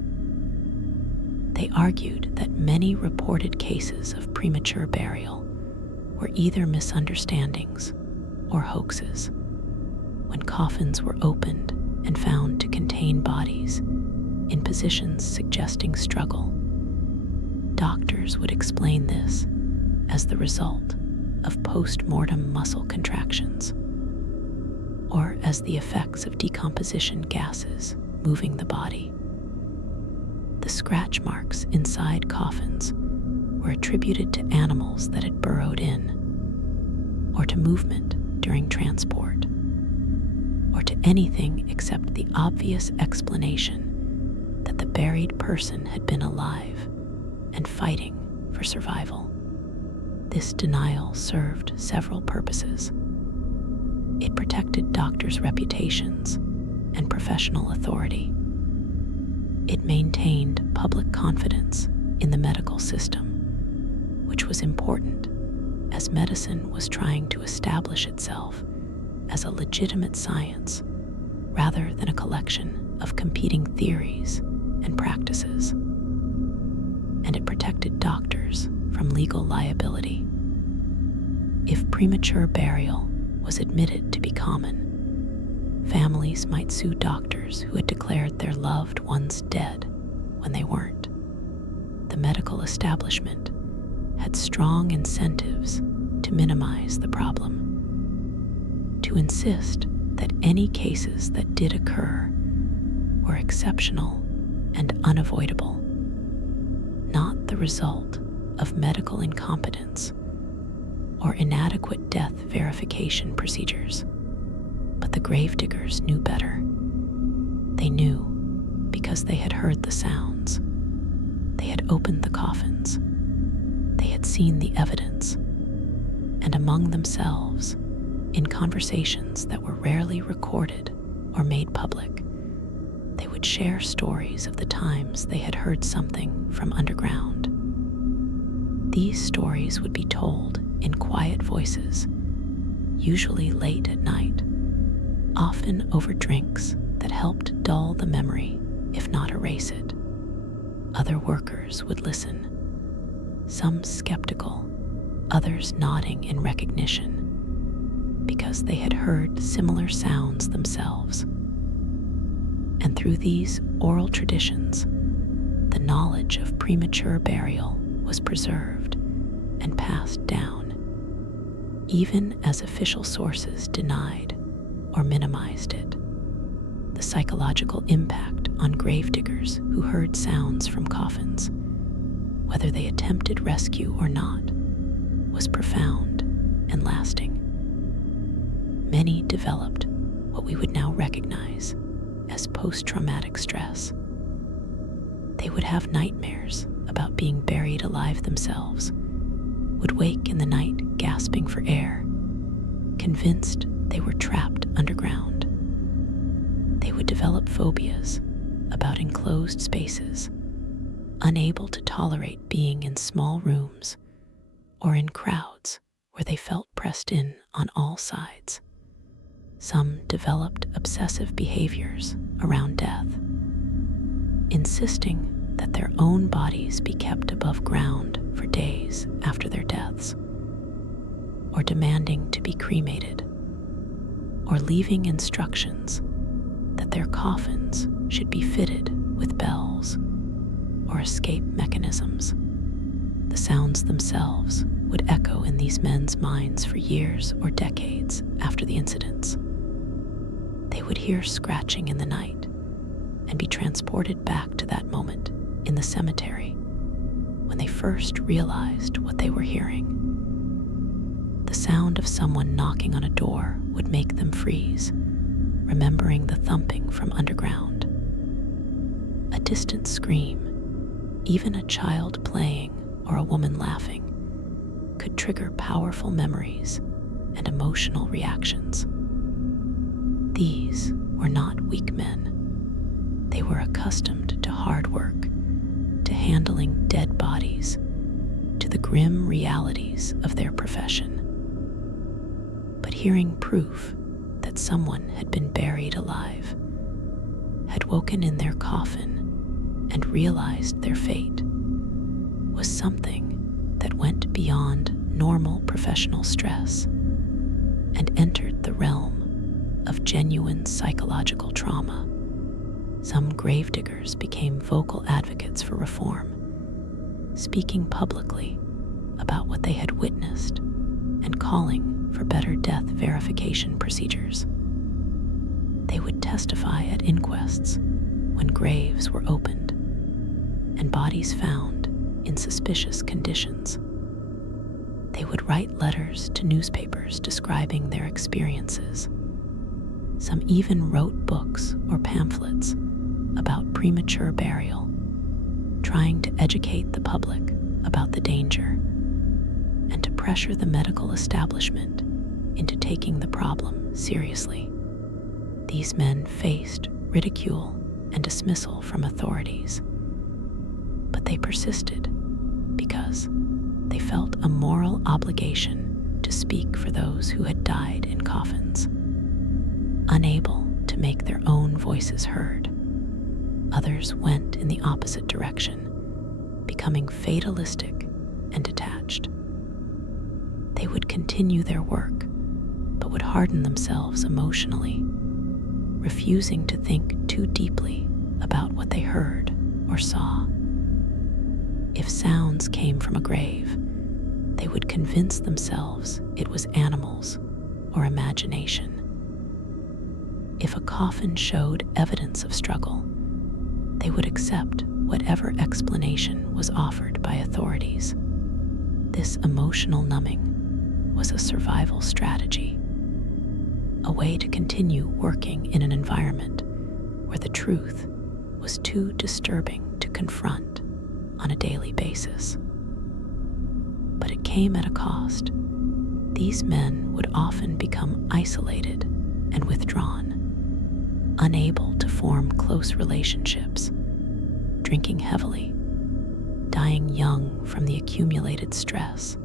They argued that many reported cases of premature burial were either misunderstandings or hoaxes. When coffins were opened and found to contain bodies in positions suggesting struggle, doctors would explain this as the result of post-mortem muscle contractions, or as the effects of decomposition gases moving the body. The scratch marks inside coffins were attributed to animals that had burrowed in, or to movement during transport, or to anything except the obvious explanation that the buried person had been alive and fighting for survival. This denial served several purposes. It protected doctors' reputations and professional authority. It maintained public confidence in the medical system, which was important as medicine was trying to establish itself as a legitimate science rather than a collection of competing theories and practices. And it protected doctors from legal liability. If premature burial was admitted to be common, families might sue doctors who had declared their loved ones dead when they weren't. The medical establishment had strong incentives to minimize the problem, to insist that any cases that did occur were exceptional and unavoidable, not the result of medical incompetence or inadequate death verification procedures. But the gravediggers knew better. They knew because they had heard the sounds. They had opened the coffins. They had seen the evidence. And among themselves, in conversations that were rarely recorded or made public, they would share stories of the times they had heard something from underground. These stories would be told in quiet voices, usually late at night, often over drinks that helped dull the memory, if not erase it. Other workers would listen, some skeptical, others nodding in recognition, because they had heard similar sounds themselves. And through these oral traditions, the knowledge of premature burial was preserved and passed down, even as official sources denied or minimized it. The psychological impact on gravediggers who heard sounds from coffins, whether they attempted rescue or not, was profound and lasting. Many developed what we would now recognize as post-traumatic stress. They would have nightmares about being buried alive themselves, would wake in the night gasping for air, convinced they were trapped underground. They would develop phobias about enclosed spaces, unable to tolerate being in small rooms or in crowds where they felt pressed in on all sides. Some developed obsessive behaviors around death, insisting that their own bodies be kept above ground for days after their deaths, or demanding to be cremated, or leaving instructions that their coffins should be fitted with bells or escape mechanisms. The sounds themselves would echo in these men's minds for years or decades after the incidents. They would hear scratching in the night and be transported back to that moment in the cemetery when they first realized what they were hearing. The sound of someone knocking on a door would make them freeze, remembering the thumping from underground. A distant scream, even a child playing or a woman laughing, could trigger powerful memories and emotional reactions. These were not weak men. They were accustomed to hard work, to handling dead bodies, to the grim realities of their profession. But hearing proof that someone had been buried alive, had woken in their coffin and realized their fate, was something that went beyond normal professional stress and entered the realm of genuine psychological trauma. Some gravediggers became vocal advocates for reform, speaking publicly about what they had witnessed and calling for better death verification procedures. They would testify at inquests when graves were opened and bodies found in suspicious conditions. They would write letters to newspapers describing their experiences. Some even wrote books or pamphlets about premature burial, trying to educate the public about the danger and to pressure the medical establishment into taking the problem seriously. These men faced ridicule and dismissal from authorities, but they persisted because they felt a moral obligation to speak for those who had died in coffins. Unable to make their own voices heard, others went in the opposite direction, becoming fatalistic and detached. They would continue their work, but would harden themselves emotionally, refusing to think too deeply about what they heard or saw. If sounds came from a grave, they would convince themselves it was animals or imagination. If a coffin showed evidence of struggle, they would accept whatever explanation was offered by authorities. This emotional numbing was a survival strategy, a way to continue working in an environment where the truth was too disturbing to confront on a daily basis. But it came at a cost. These men would often become isolated and withdrawn, unable to form close relationships, drinking heavily, dying young from the accumulated stress,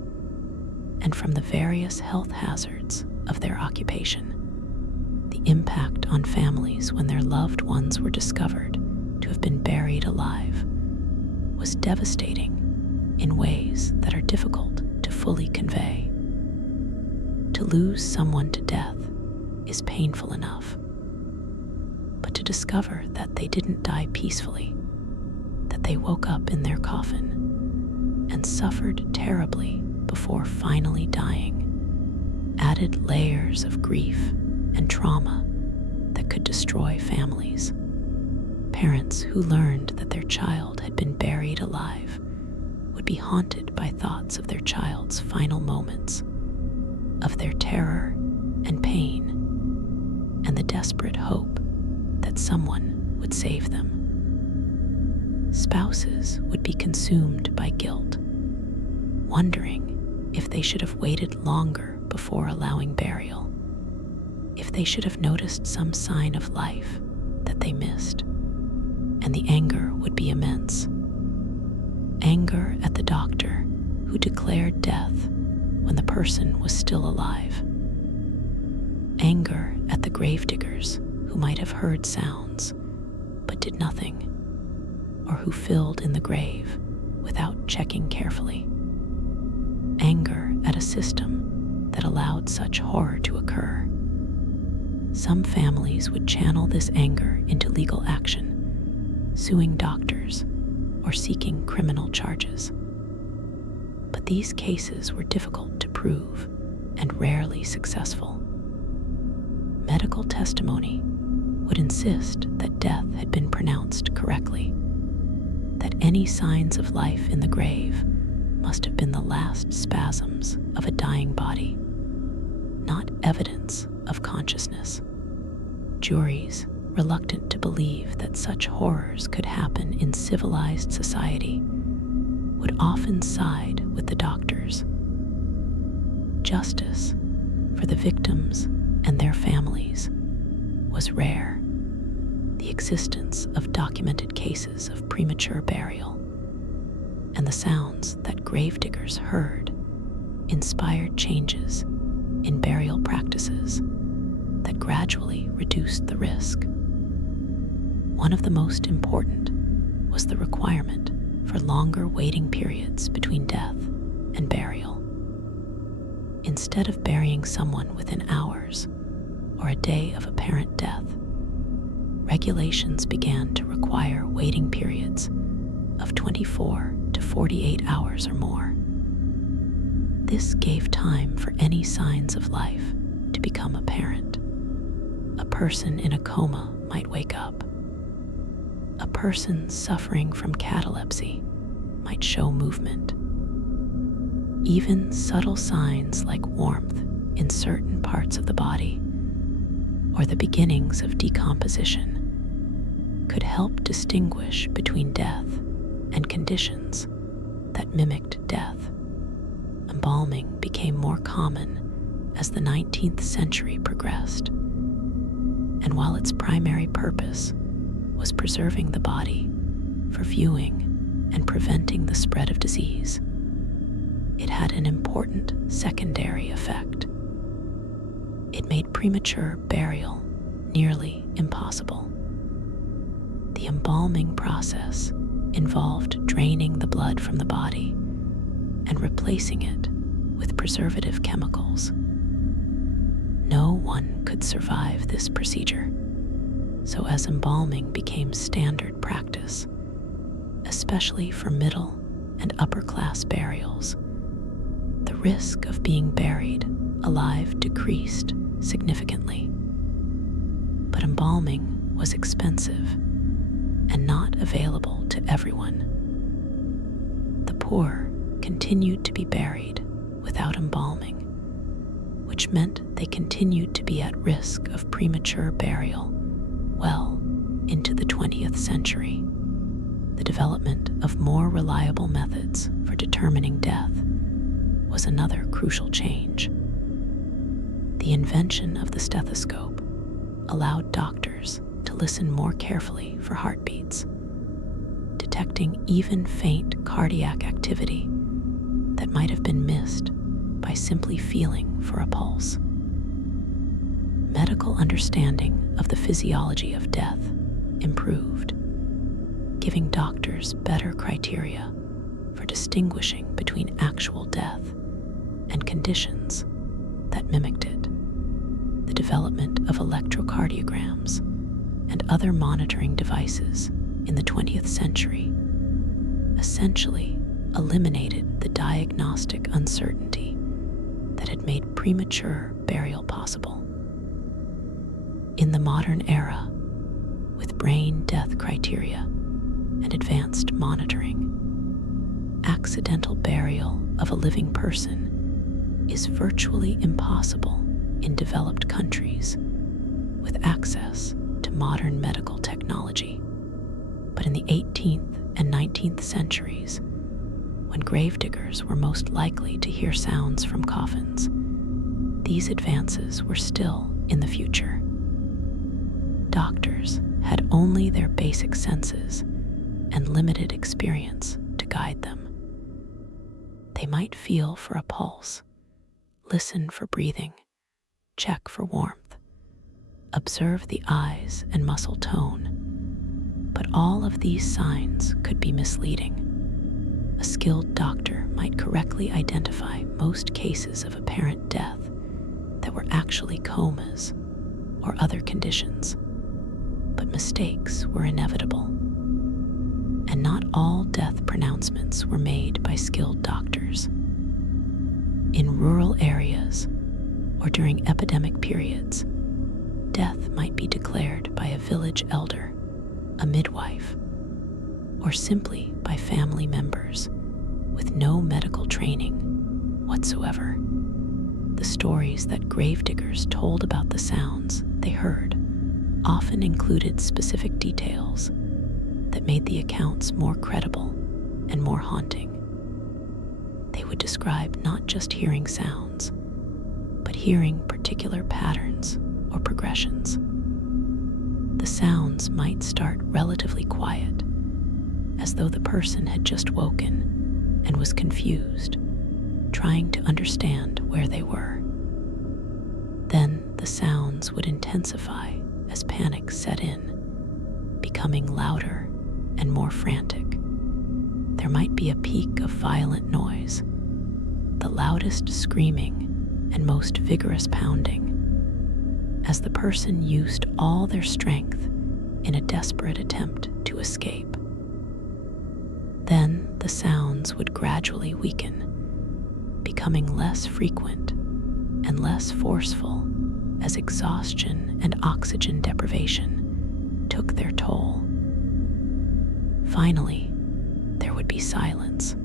and from the various health hazards of their occupation. The impact on families when their loved ones were discovered to have been buried alive was devastating in ways that are difficult to fully convey. To lose someone to death is painful enough, but to discover that they didn't die peacefully, that they woke up in their coffin and suffered terribly before finally dying, added layers of grief and trauma that could destroy families. Parents who learned that their child had been buried alive would be haunted by thoughts of their child's final moments, of their terror and pain, and the desperate hope that someone would save them. Spouses would be consumed by guilt, wondering if they should have waited longer before allowing burial, if they should have noticed some sign of life that they missed, and the anger would be immense. Anger at the doctor who declared death when the person was still alive. Anger at the gravediggers who might have heard sounds but did nothing, or who filled in the grave without checking carefully. Anger at a system that allowed such horror to occur. Some families would channel this anger into legal action, suing doctors or seeking criminal charges. But these cases were difficult to prove and rarely successful. Medical testimony would insist that death had been pronounced correctly, that any signs of life in the grave must have been the last spasms of a dying body, not evidence of consciousness. Juries, reluctant to believe that such horrors could happen in civilized society, would often side with the doctors. Justice for the victims and their families was rare. The existence of documented cases of premature burial and the sounds that gravediggers heard inspired changes in burial practices that gradually reduced the risk. One of the most important was the requirement for longer waiting periods between death and burial. Instead of burying someone within hours or a day of apparent death, regulations began to require waiting periods of 24 to 48 hours or more. This gave time for any signs of life to become apparent. A person in a coma might wake up. A person suffering from catalepsy might show movement. Even subtle signs like warmth in certain parts of the body or the beginnings of decomposition could help distinguish between death and conditions that mimicked death. Embalming became more common as the 19th century progressed, and while its primary purpose was preserving the body for viewing and preventing the spread of disease, it had an important secondary effect. It made premature burial nearly impossible. The embalming process involved draining the blood from the body and replacing it with preservative chemicals. No one could survive this procedure, so as embalming became standard practice, especially for middle and upper class burials, the risk of being buried alive decreased significantly. But embalming was expensive and not available to everyone. The poor continued to be buried without embalming, which meant they continued to be at risk of premature burial well into the 20th century. The development of more reliable methods for determining death was another crucial change. The invention of the stethoscope allowed doctors to listen more carefully for heartbeats, detecting even faint cardiac activity that might have been missed by simply feeling for a pulse. Medical understanding of the physiology of death improved, giving doctors better criteria for distinguishing between actual death and conditions that mimicked it. The development of electrocardiograms and other monitoring devices in the 20th century essentially eliminated the diagnostic uncertainty that had made premature burial possible. In the modern era, with brain death criteria and advanced monitoring, accidental burial of a living person is virtually impossible in developed countries with access to modern medical technology. But in the 18th and 19th centuries, when gravediggers were most likely to hear sounds from coffins, these advances were still in the future. Doctors had only their basic senses and limited experience to guide them. They might feel for a pulse, listen for breathing, check for warmth, observe the eyes and muscle tone, but all of these signs could be misleading. A skilled doctor might correctly identify most cases of apparent death that were actually comas or other conditions, but mistakes were inevitable. And not all death pronouncements were made by skilled doctors. In rural areas or during epidemic periods, death might be declared by a village elder, a midwife, or simply by family members with no medical training whatsoever. The stories that gravediggers told about the sounds they heard often included specific details that made the accounts more credible and more haunting. They would describe not just hearing sounds, but hearing particular patterns or progressions. The sounds might start relatively quiet, as though the person had just woken and was confused, trying to understand where they were. Then the sounds would intensify as panic set in, becoming louder and more frantic. There might be a peak of violent noise, the loudest screaming and most vigorous pounding, as the person used all their strength in a desperate attempt to escape. Then the sounds would gradually weaken, becoming less frequent and less forceful as exhaustion and oxygen deprivation took their toll. Finally, there would be silence.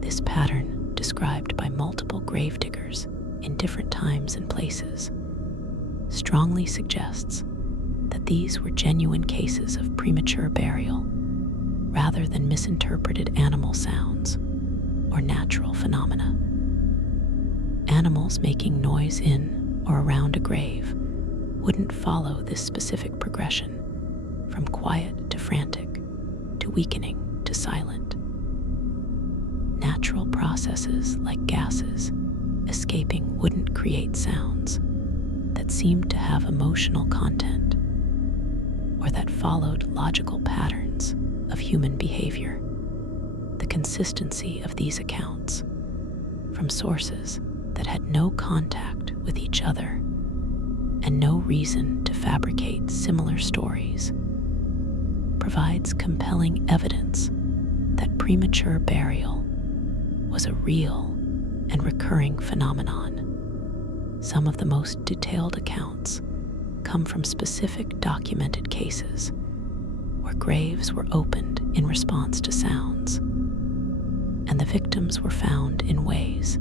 This pattern, described by multiple gravediggers in different times and places, strongly suggests that these were genuine cases of premature burial rather than misinterpreted animal sounds or natural phenomena. Animals making noise in or around a grave wouldn't follow this specific progression from quiet to frantic to weakening to silent. Natural processes like gases escaping wouldn't create sounds that seemed to have emotional content or that followed logical patterns of human behavior. The consistency of these accounts, from sources that had no contact with each other and no reason to fabricate similar stories, provides compelling evidence that premature burial was a real and recurring phenomenon. Some of the most detailed accounts come from specific documented cases where graves were opened in response to sounds, and the victims were found in ways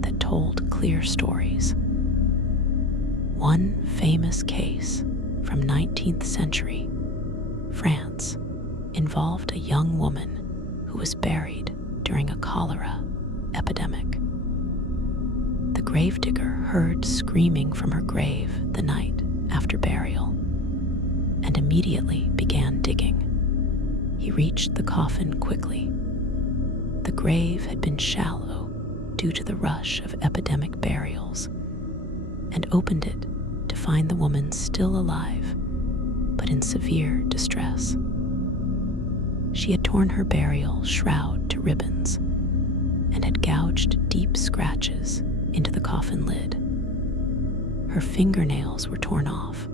that told clear stories. One famous case from 19th century France involved a young woman who was buried during a cholera epidemic. The gravedigger heard screaming from her grave the night after burial and immediately began digging. He reached the coffin quickly. The grave had been shallow due to the rush of epidemic burials, and opened it to find the woman still alive, but in severe distress. She had torn her burial shroud to ribbons and had gouged deep scratches into the coffin lid. Her fingernails were torn off,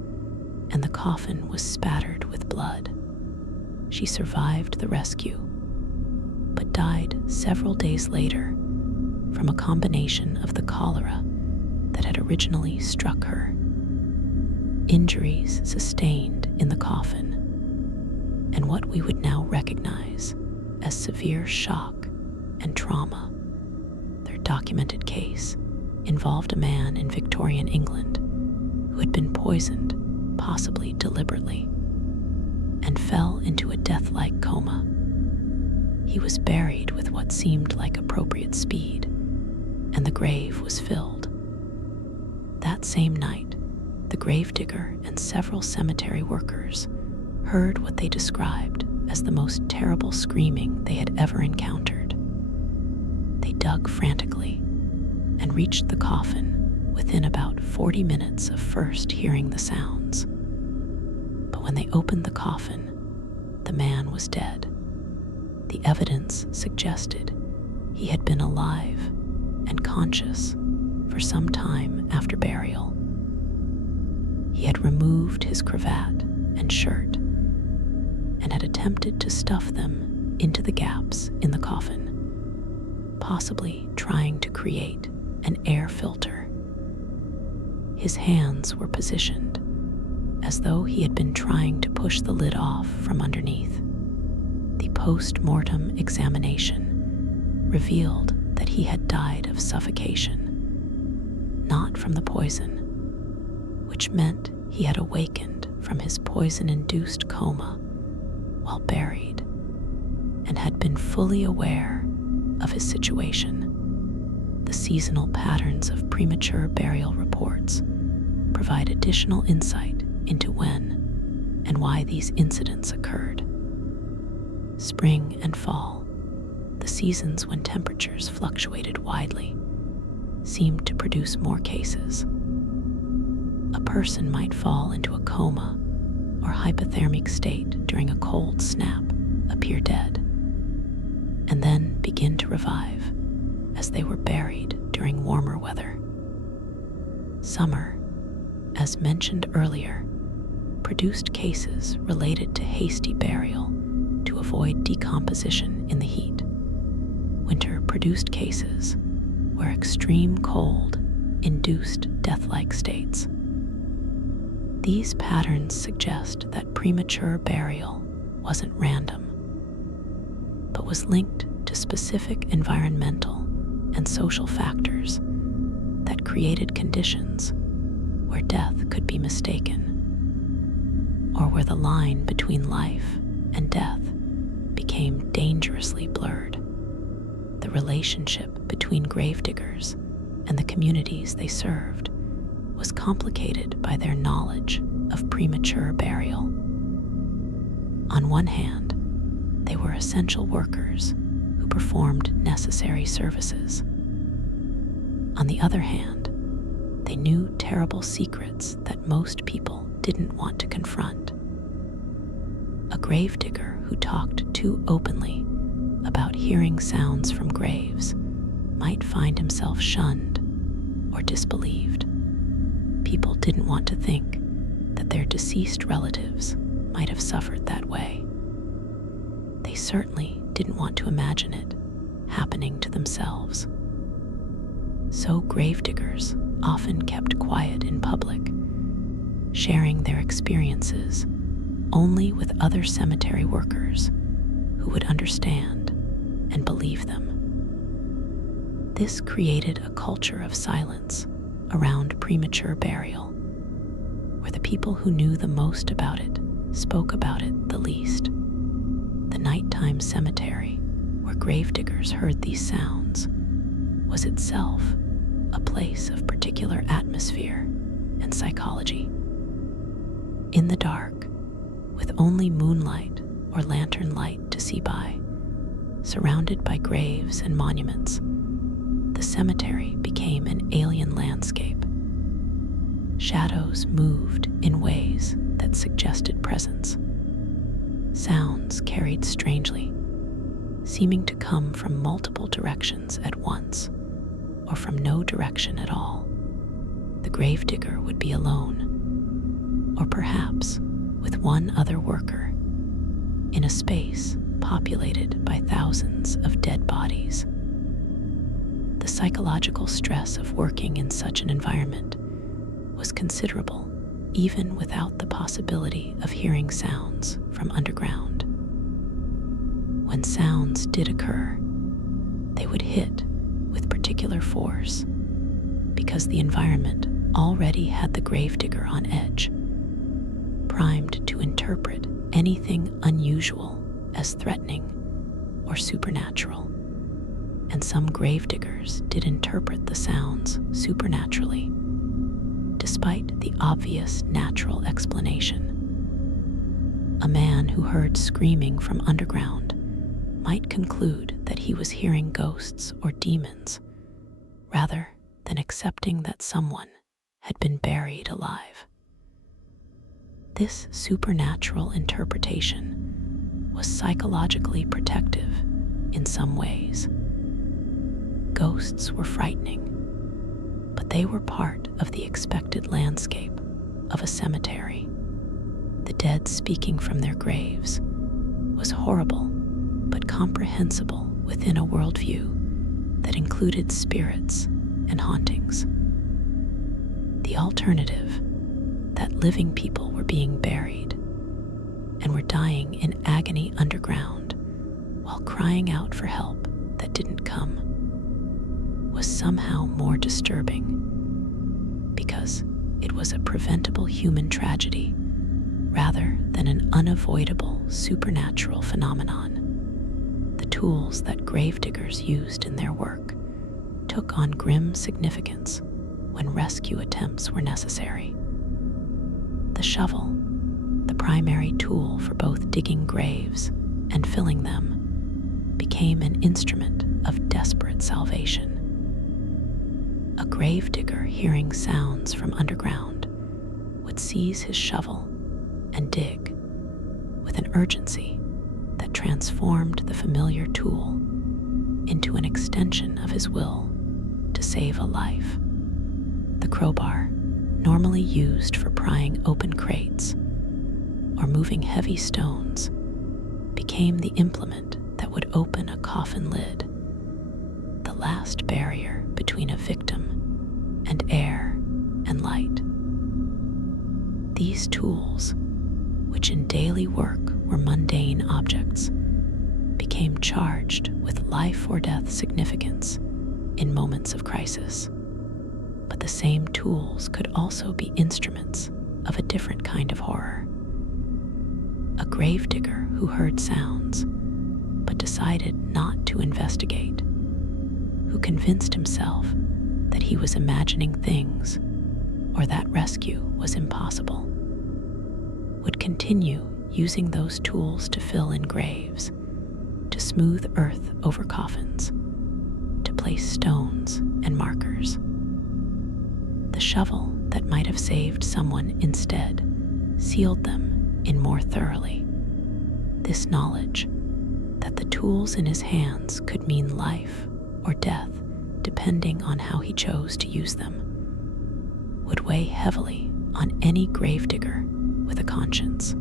and the coffin was spattered with blood. She survived the rescue, but died several days later from a combination of the cholera that had originally struck her, injuries sustained in the coffin, and what we would now recognize as severe shock and trauma. Their documented case involved a man in Victorian England who had been poisoned, possibly deliberately, and fell into a death-like coma. He was buried with what seemed like appropriate speed, and the grave was filled. That same night, the gravedigger and several cemetery workers heard what they described as the most terrible screaming they had ever encountered. They dug frantically and reached the coffin within about 40 minutes of first hearing the sounds. But when they opened the coffin, the man was dead. The evidence suggested he had been alive and conscious for some time after burial. He had removed his cravat and shirt and had attempted to stuff them into the gaps in the coffin, possibly trying to create an air filter. His hands were positioned as though he had been trying to push the lid off from underneath. The post-mortem examination revealed that he had died of suffocation, not from the poison, which meant he had awakened from his poison-induced coma while buried and had been fully aware of his situation. The seasonal patterns of premature burial reports provide additional insight into when and why these incidents occurred. Spring and fall, the seasons when temperatures fluctuated widely, seemed to produce more cases. A person might fall into a coma or hypothermic state during a cold snap, appear dead, and then begin to revive as they were buried during warmer weather. Summer, as mentioned earlier, produced cases related to hasty burial to avoid decomposition in the heat. Winter produced cases where extreme cold induced death-like states. These patterns suggest that premature burial wasn't random, but was linked to specific environmental and social factors that created conditions where death could be mistaken, or where the line between life and death became dangerously blurred. The relationship between gravediggers and the communities they served was complicated by their knowledge of premature burial. On one hand, they were essential workers who performed necessary services. On the other hand, they knew terrible secrets that most people didn't want to confront. A gravedigger who talked too openly about hearing sounds from graves might find himself shunned or disbelieved. People didn't want to think that their deceased relatives might have suffered that way. They certainly didn't want to imagine it happening to themselves. So gravediggers often kept quiet in public, sharing their experiences only with other cemetery workers who would understand and believe them. This created a culture of silence around premature burial, where the people who knew the most about it spoke about it the least. The nighttime cemetery, where gravediggers heard these sounds, was itself a place of particular atmosphere and psychology. In the dark, with only moonlight or lantern light to see by, surrounded by graves and monuments, the cemetery became an alien landscape. Shadows moved in ways that suggested presence. Sounds carried strangely, seeming to come from multiple directions at once, or from no direction at all. The gravedigger would be alone, or perhaps with one other worker, in a space populated by thousands of dead bodies. The psychological stress of working in such an environment was considerable, even without the possibility of hearing sounds from underground. When sounds did occur, they would hit with particular force because the environment already had the gravedigger on edge, primed to interpret anything unusual as threatening or supernatural. And some gravediggers did interpret the sounds supernaturally, despite the obvious natural explanation. A man who heard screaming from underground might conclude that he was hearing ghosts or demons, rather than accepting that someone had been buried alive. This supernatural interpretation was psychologically protective in some ways. Ghosts were frightening, but they were part of the expected landscape of a cemetery. The dead speaking from their graves was horrible but comprehensible within a worldview that included spirits and hauntings. The alternative, that living people were being buried and were dying in agony underground while crying out for help that didn't come, was somehow more disturbing because it was a preventable human tragedy rather than an unavoidable supernatural phenomenon. The tools that gravediggers used in their work took on grim significance when rescue attempts were necessary. The shovel, the primary tool for both digging graves and filling them, became an instrument of desperate salvation. A gravedigger hearing sounds from underground would seize his shovel and dig with an urgency that transformed the familiar tool into an extension of his will to save a life. The crowbar, normally used for prying open crates or moving heavy stones, became the implement that would open a coffin lid, the last barrier between a victim and air and light. These tools, which in daily work were mundane objects, became charged with life or death significance in moments of crisis. But the same tools could also be instruments of a different kind of horror. A gravedigger who heard sounds but decided not to investigate, who convinced himself that he was imagining things or that rescue was impossible, would continue using those tools to fill in graves, to smooth earth over coffins, to place stones and markers. The shovel that might have saved someone instead sealed them in more thoroughly. This knowledge that the tools in his hands could mean life or death depending on how he chose to use them would weigh heavily on any gravedigger with a conscience.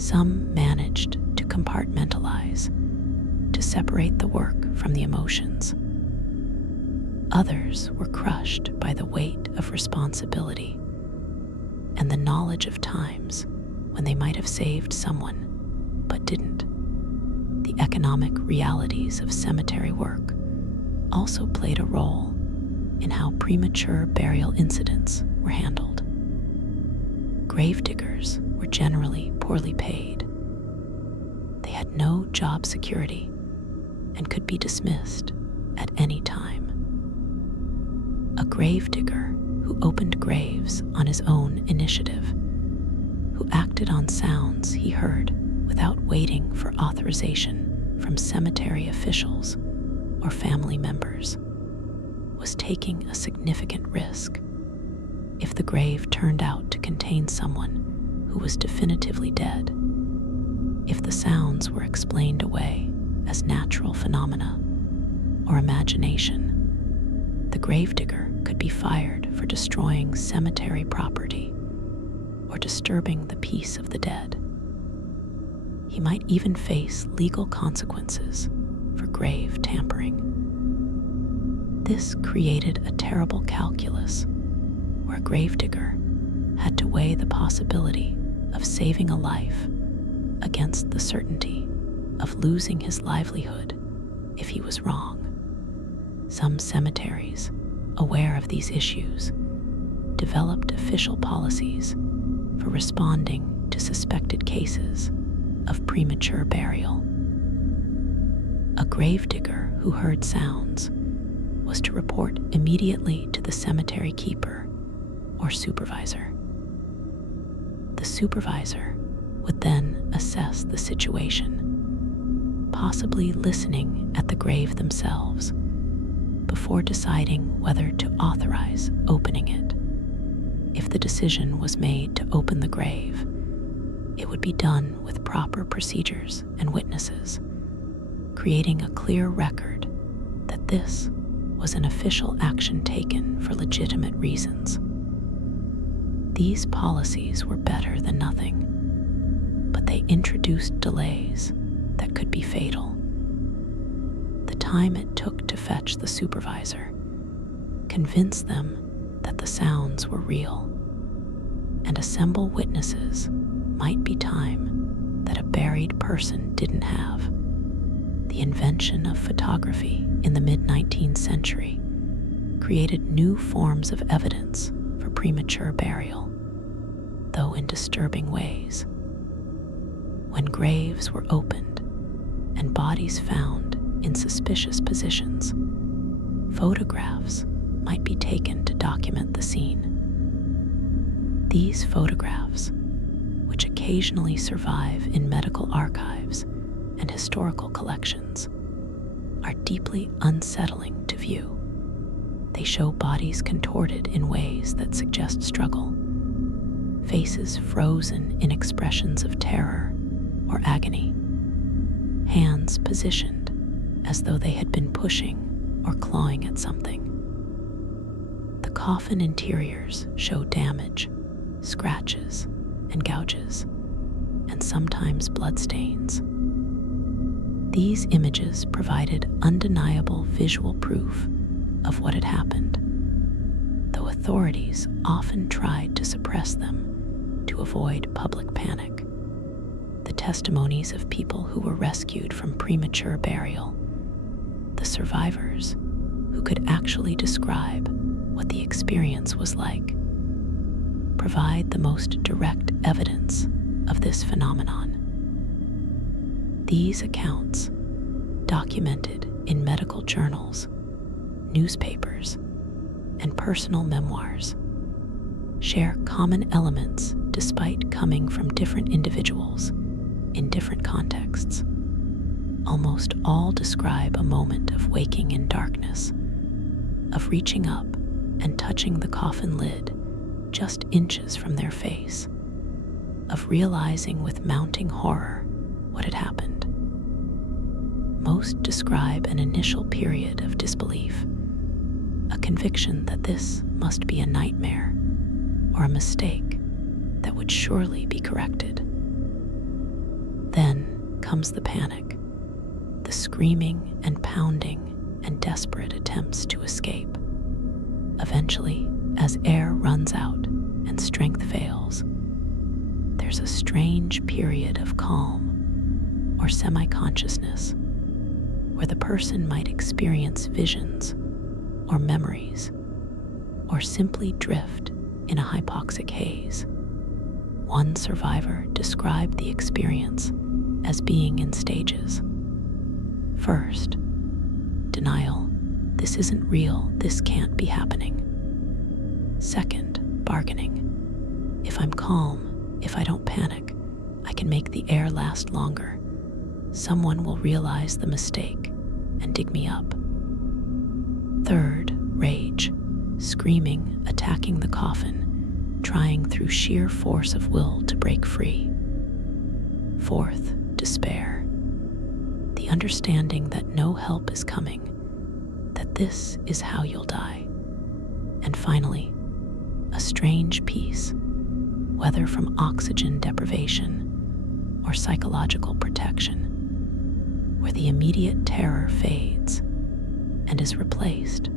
Some managed to compartmentalize, to separate the work from the emotions. Others were crushed by the weight of responsibility and the knowledge of times when they might have saved someone but didn't. The economic realities of cemetery work also played a role in how premature burial incidents were handled. Gravediggers were generally poorly paid. They had no job security and could be dismissed at any time. A gravedigger who opened graves on his own initiative, who acted on sounds he heard without waiting for authorization from cemetery officials or family members, was taking a significant risk. If the grave turned out to contain someone who was definitively dead, if the sounds were explained away as natural phenomena or imagination, the gravedigger could be fired for destroying cemetery property or disturbing the peace of the dead. He might even face legal consequences for grave tampering. This created a terrible calculus where a gravedigger had to weigh the possibility of saving a life against the certainty of losing his livelihood if he was wrong. Some cemeteries, aware of these issues, developed official policies for responding to suspected cases of premature burial. A gravedigger who heard sounds was to report immediately to the cemetery keeper or supervisor. The supervisor would then assess the situation, possibly listening at the grave themselves, before deciding whether to authorize opening it. If the decision was made to open the grave, it would be done with proper procedures and witnesses, creating a clear record that this was an official action taken for legitimate reasons. These policies were better than nothing, but they introduced delays that could be fatal. The time it took to fetch the supervisor convinced them that the sounds were real, and assemble witnesses might be time that a buried person didn't have. The invention of photography in the mid-19th century created new forms of evidence for premature burial, though in disturbing ways. When graves were opened and bodies found in suspicious positions, photographs might be taken to document the scene. These photographs, which occasionally survive in medical archives and historical collections, are deeply unsettling to view. They show bodies contorted in ways that suggest struggle, faces frozen in expressions of terror or agony, hands positioned as though they had been pushing or clawing at something. The coffin interiors show damage, scratches, and gouges, and sometimes bloodstains. These images provided undeniable visual proof of what had happened, though authorities often tried to suppress them to avoid public panic. The testimonies of people who were rescued from premature burial, the survivors who could actually describe what the experience was like, provide the most direct evidence of this phenomenon. These accounts, documented in medical journals, newspapers, and personal memoirs, share common elements despite coming from different individuals in different contexts. Almost all describe a moment of waking in darkness, of reaching up and touching the coffin lid just inches from their face, of realizing with mounting horror what had happened. Most describe an initial period of disbelief, a conviction that this must be a nightmare or a mistake that would surely be corrected. Then comes the panic, the screaming and pounding and desperate attempts to escape. Eventually, as air runs out and strength fails, there's a strange period of calm or semi-consciousness where the person might experience visions or memories or simply drift in a hypoxic haze. One survivor described the experience as being in stages. First, denial, this isn't real, this can't be happening. Second, bargaining, if I'm calm, if I don't panic, I can make the air last longer. Someone will realize the mistake and dig me up. Third, rage, screaming, attacking the coffin, trying through sheer force of will to break free. Fourth, despair, the understanding that no help is coming, that this is how you'll die. And finally, a strange peace, whether from oxygen deprivation or psychological protection, where the immediate terror fades and is replaced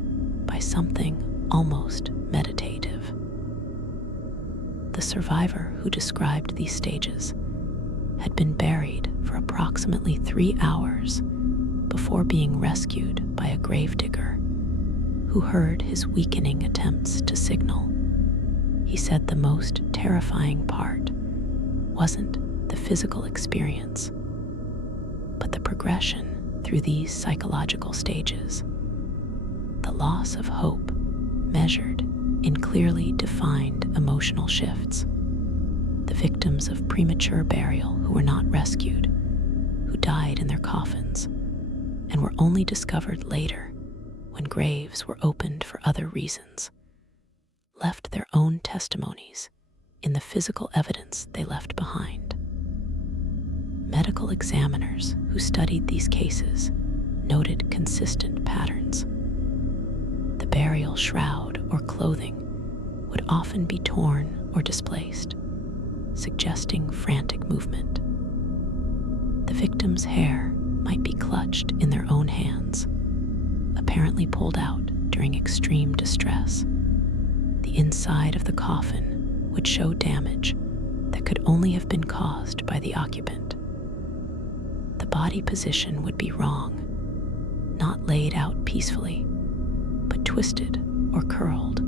by something almost meditative. The survivor who described these stages had been buried for approximately 3 hours before being rescued by a gravedigger who heard his weakening attempts to signal. He said the most terrifying part wasn't the physical experience, but the progression through these psychological stages, the loss of hope measured in clearly defined emotional shifts, the victims of premature burial who were not rescued, who died in their coffins, and were only discovered later when graves were opened for other reasons, left their own testimonies in the physical evidence they left behind. Medical examiners who studied these cases noted consistent patterns. The burial shroud or clothing would often be torn or displaced, suggesting frantic movement. The victim's hair might be clutched in their own hands, apparently pulled out during extreme distress. The inside of the coffin would show damage that could only have been caused by the occupant. The body position would be wrong, not laid out peacefully, but twisted or curled,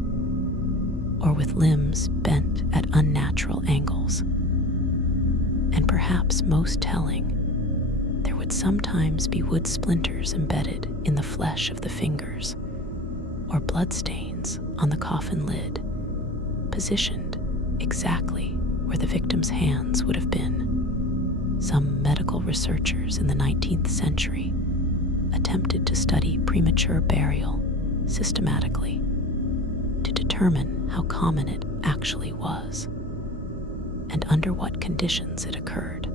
or with limbs bent at unnatural angles. And perhaps most telling, there would sometimes be wood splinters embedded in the flesh of the fingers, or bloodstains on the coffin lid, positioned exactly where the victim's hands would have been. Some medical researchers in the 19th century attempted to study premature burial systematically to determine how common it actually was and under what conditions it occurred.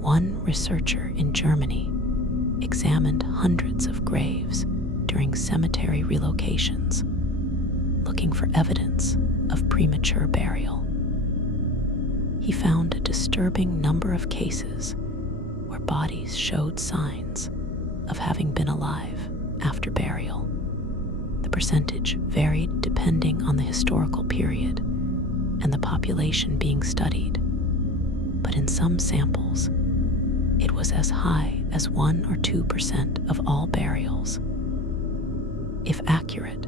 One researcher in Germany examined hundreds of graves during cemetery relocations, looking for evidence of premature burial. He found a disturbing number of cases where bodies showed signs of having been alive after burial. The percentage varied depending on the historical period and the population being studied, but in some samples, it was as high as 1 or 2% of all burials. If accurate,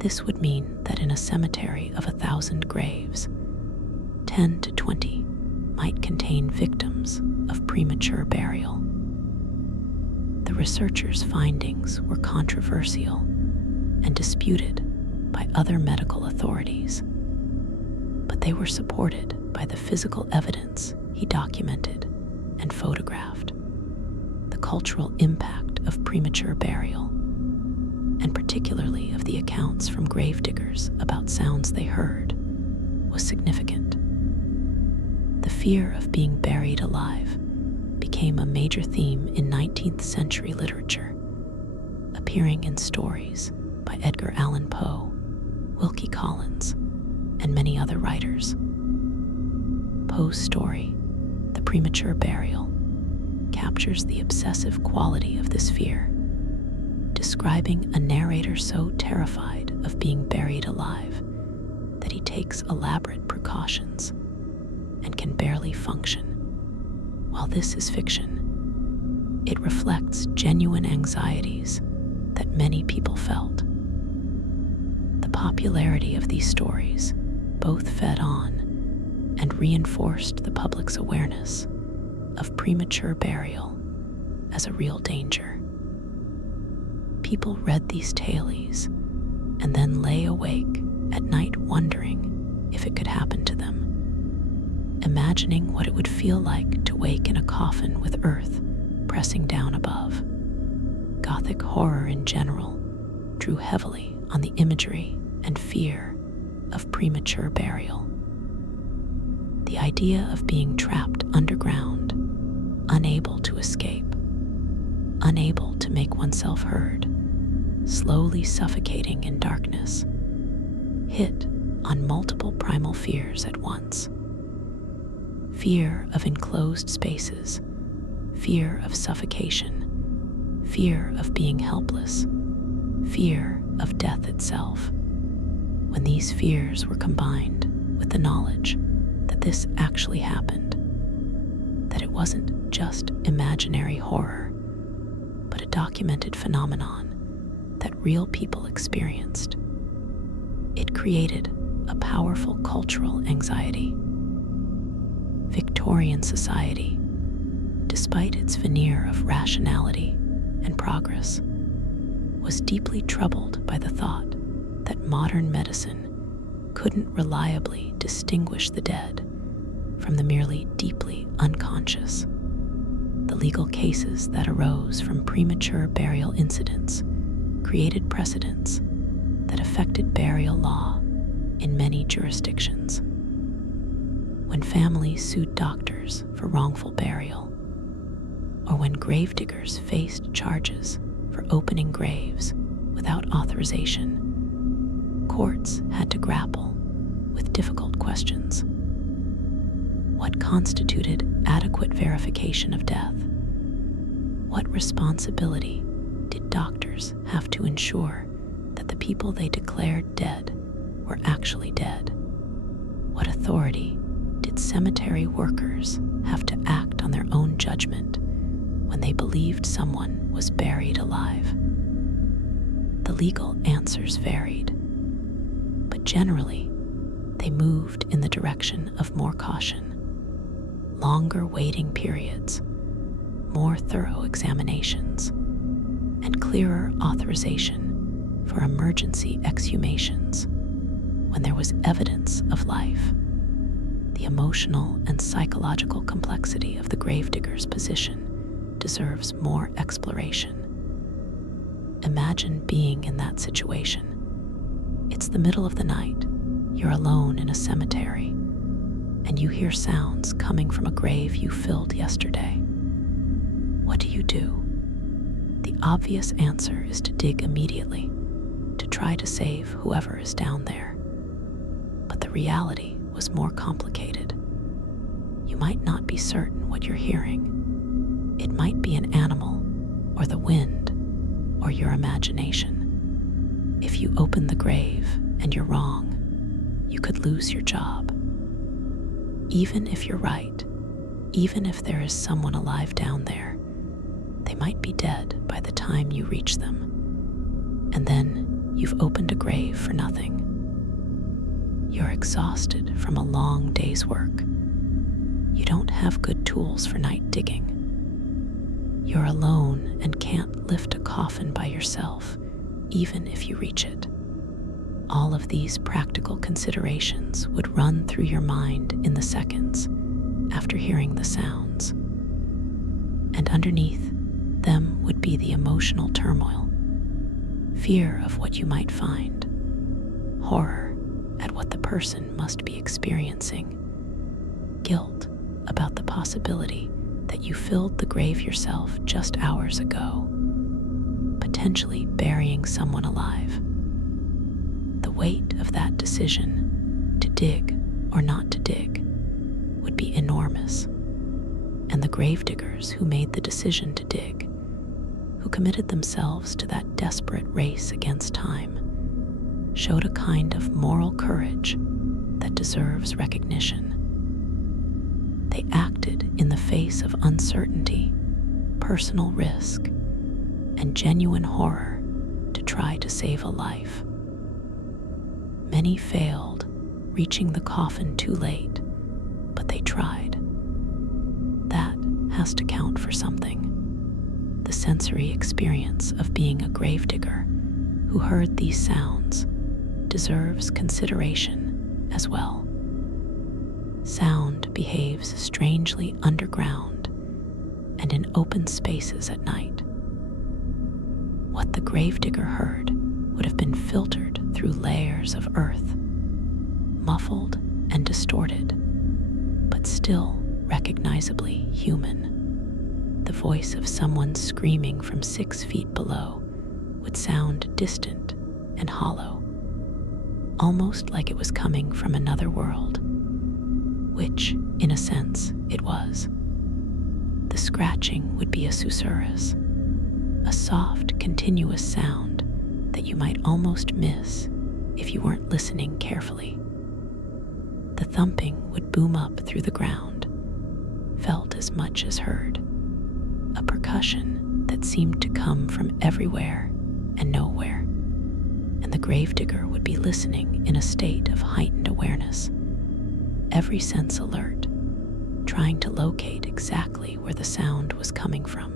this would mean that in a cemetery of 1,000 graves, 10 to 20 might contain victims of premature burial. The researchers' findings were controversial and disputed by other medical authorities, but they were supported by the physical evidence he documented and photographed. The cultural impact of premature burial, and particularly of the accounts from gravediggers about sounds they heard, was significant. The fear of being buried alive became a major theme in 19th century literature, appearing in stories by Edgar Allan Poe, Wilkie Collins, and many other writers. Poe's story, The Premature Burial, captures the obsessive quality of this fear, describing a narrator so terrified of being buried alive that he takes elaborate precautions and can barely function. While this is fiction, it reflects genuine anxieties that many people felt. The popularity of these stories both fed on and reinforced the public's awareness of premature burial as a real danger. People read these tales and then lay awake at night wondering if it could happen to them, imagining what it would feel like to wake in a coffin with earth pressing down above. Gothic horror in general drew heavily on the imagery and fear of premature burial. The idea of being trapped underground, unable to escape, unable to make oneself heard, slowly suffocating in darkness, hit on multiple primal fears at once. Fear of enclosed spaces, fear of suffocation, fear of being helpless, fear of death itself. When these fears were combined with the knowledge that this actually happened, that it wasn't just imaginary horror, but a documented phenomenon that real people experienced, it created a powerful cultural anxiety. Victorian society, despite its veneer of rationality and progress, was deeply troubled by the thought that modern medicine couldn't reliably distinguish the dead from the merely deeply unconscious. The legal cases that arose from premature burial incidents created precedents that affected burial law in many jurisdictions. When families sued doctors for wrongful burial, or when gravediggers faced charges for opening graves without authorization, courts had to grapple with difficult questions. What constituted adequate verification of death? What responsibility did doctors have to ensure that the people they declared dead were actually dead? What authority did cemetery workers have to act on their own judgment when they believed someone was buried alive? The legal answers varied, but generally, they moved in the direction of more caution, longer waiting periods, more thorough examinations, and clearer authorization for emergency exhumations when there was evidence of life. The emotional and psychological complexity of the gravedigger's position deserves more exploration. Imagine being in that situation. It's the middle of the night. You're alone in a cemetery, and you hear sounds coming from a grave you filled yesterday. What do you do? The obvious answer is to dig immediately, to try to save whoever is down there. But the reality was more complicated. You might not be certain what you're hearing. It might be an animal, or the wind, or your imagination. If you open the grave and you're wrong, you could lose your job. Even if you're right, even if there is someone alive down there, they might be dead by the time you reach them. And then you've opened a grave for nothing. You're exhausted from a long day's work. You don't have good tools for night digging. You're alone and can't lift a coffin by yourself, even if you reach it. All of these practical considerations would run through your mind in the seconds after hearing the sounds. And underneath them would be the emotional turmoil, fear of what you might find, horror at what the person must be experiencing, guilt about the possibility that you filled the grave yourself just hours ago, potentially burying someone alive. The weight of that decision, to dig or not to dig, would be enormous. And the gravediggers who made the decision to dig, who committed themselves to that desperate race against time, showed a kind of moral courage that deserves recognition. They acted in the face of uncertainty, personal risk, and genuine horror to try to save a life. Many failed, reaching the coffin too late, but they tried. That has to count for something. The sensory experience of being a gravedigger who heard these sounds deserves consideration as well. Sound behaves strangely underground and in open spaces at night. What the gravedigger heard would have been filtered through layers of earth, muffled and distorted, but still recognizably human. The voice of someone screaming from 6 feet below would sound distant and hollow, almost like it was coming from another world, which, in a sense, it was. The scratching would be a susurrus, a soft, continuous sound that you might almost miss if you weren't listening carefully. The thumping would boom up through the ground, felt as much as heard, a percussion that seemed to come from everywhere and nowhere, and the gravedigger would be listening in a state of heightened awareness, every sense alert, trying to locate exactly where the sound was coming from,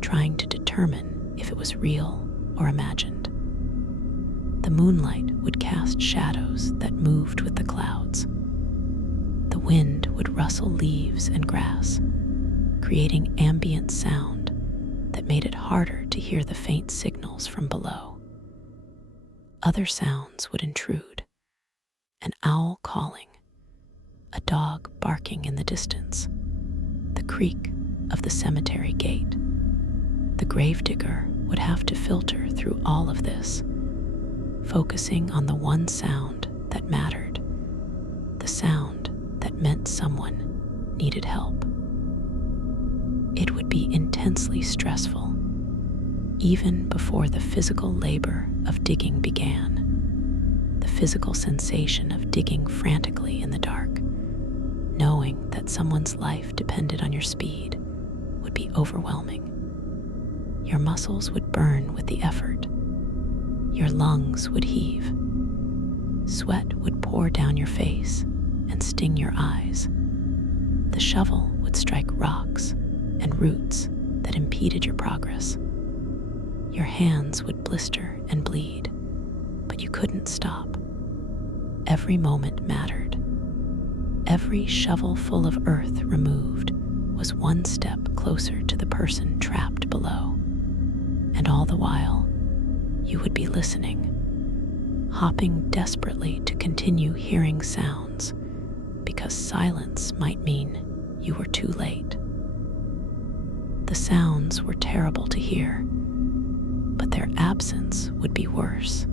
trying to determine if it was real or imagined. The moonlight would cast shadows that moved with the clouds. The wind would rustle leaves and grass, creating ambient sound that made it harder to hear the faint signals from below. Other sounds would intrude: an owl calling, a dog barking in the distance, the creak of the cemetery gate. The gravedigger would have to filter through all of this, focusing on the one sound that mattered, the sound that meant someone needed help. It would be intensely stressful, even before the physical labor of digging began. The physical sensation of digging frantically in the dark, knowing that someone's life depended on your speed, would be overwhelming. Your muscles would burn with the effort. Your lungs would heave. Sweat would pour down your face and sting your eyes. The shovel would strike rocks and roots that impeded your progress. Your hands would blister and bleed, but you couldn't stop. Every moment mattered. Every shovelful of earth removed was one step closer to the person trapped below. And all the while, you would be listening, hopping desperately to continue hearing sounds, because silence might mean you were too late. The sounds were terrible to hear, but their absence would be worse,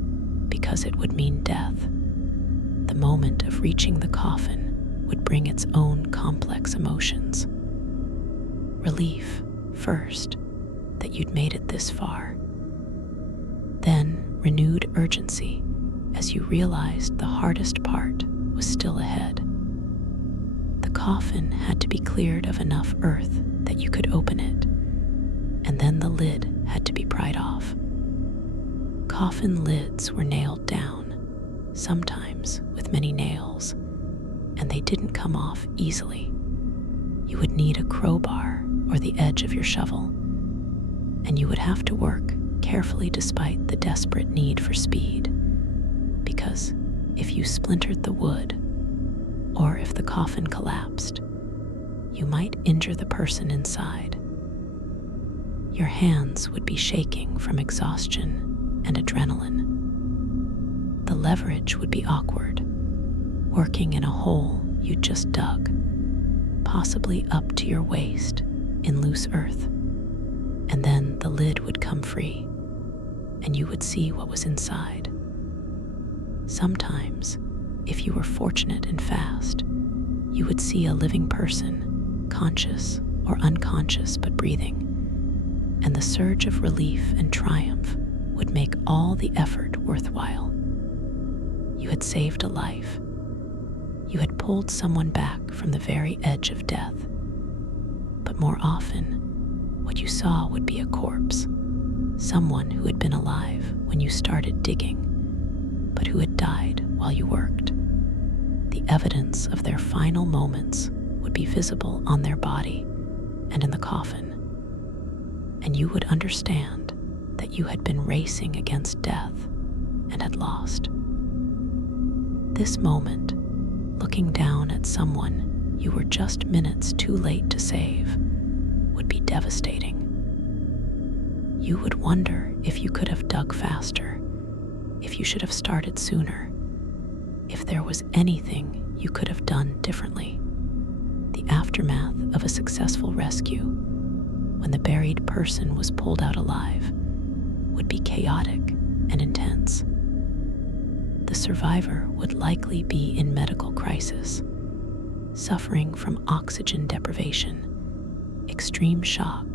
because it would mean death. The moment of reaching the coffin would bring its own complex emotions. Relief, first, that you'd made it this far. Then renewed urgency as you realized the hardest part was still ahead. The coffin had to be cleared of enough earth that you could open it, and then the lid had to be pried off. Coffin lids were nailed down, sometimes with many nails, and they didn't come off easily. You would need a crowbar or the edge of your shovel, and you would have to work carefully despite the desperate need for speed, because if you splintered the wood, or if the coffin collapsed, you might injure the person inside. Your hands would be shaking from exhaustion and adrenaline. The leverage would be awkward, working in a hole you just dug, possibly up to your waist in loose earth. And then the lid would come free, and you would see what was inside. Sometimes, if you were fortunate and fast, you would see a living person, conscious or unconscious but breathing, and the surge of relief and triumph would make all the effort worthwhile. You had saved a life. You had pulled someone back from the very edge of death. But more often, what you saw would be a corpse, someone who had been alive when you started digging, but who had died while you worked. The evidence of their final moments would be visible on their body and in the coffin, and you would understand that you had been racing against death and had lost. This moment, looking down at someone you were just minutes too late to save, would be devastating. You would wonder if you could have dug faster, if you should have started sooner, if there was anything you could have done differently. The aftermath of a successful rescue, when the buried person was pulled out alive, would be chaotic and intense. The survivor would likely be in medical crisis, suffering from oxygen deprivation, extreme shock,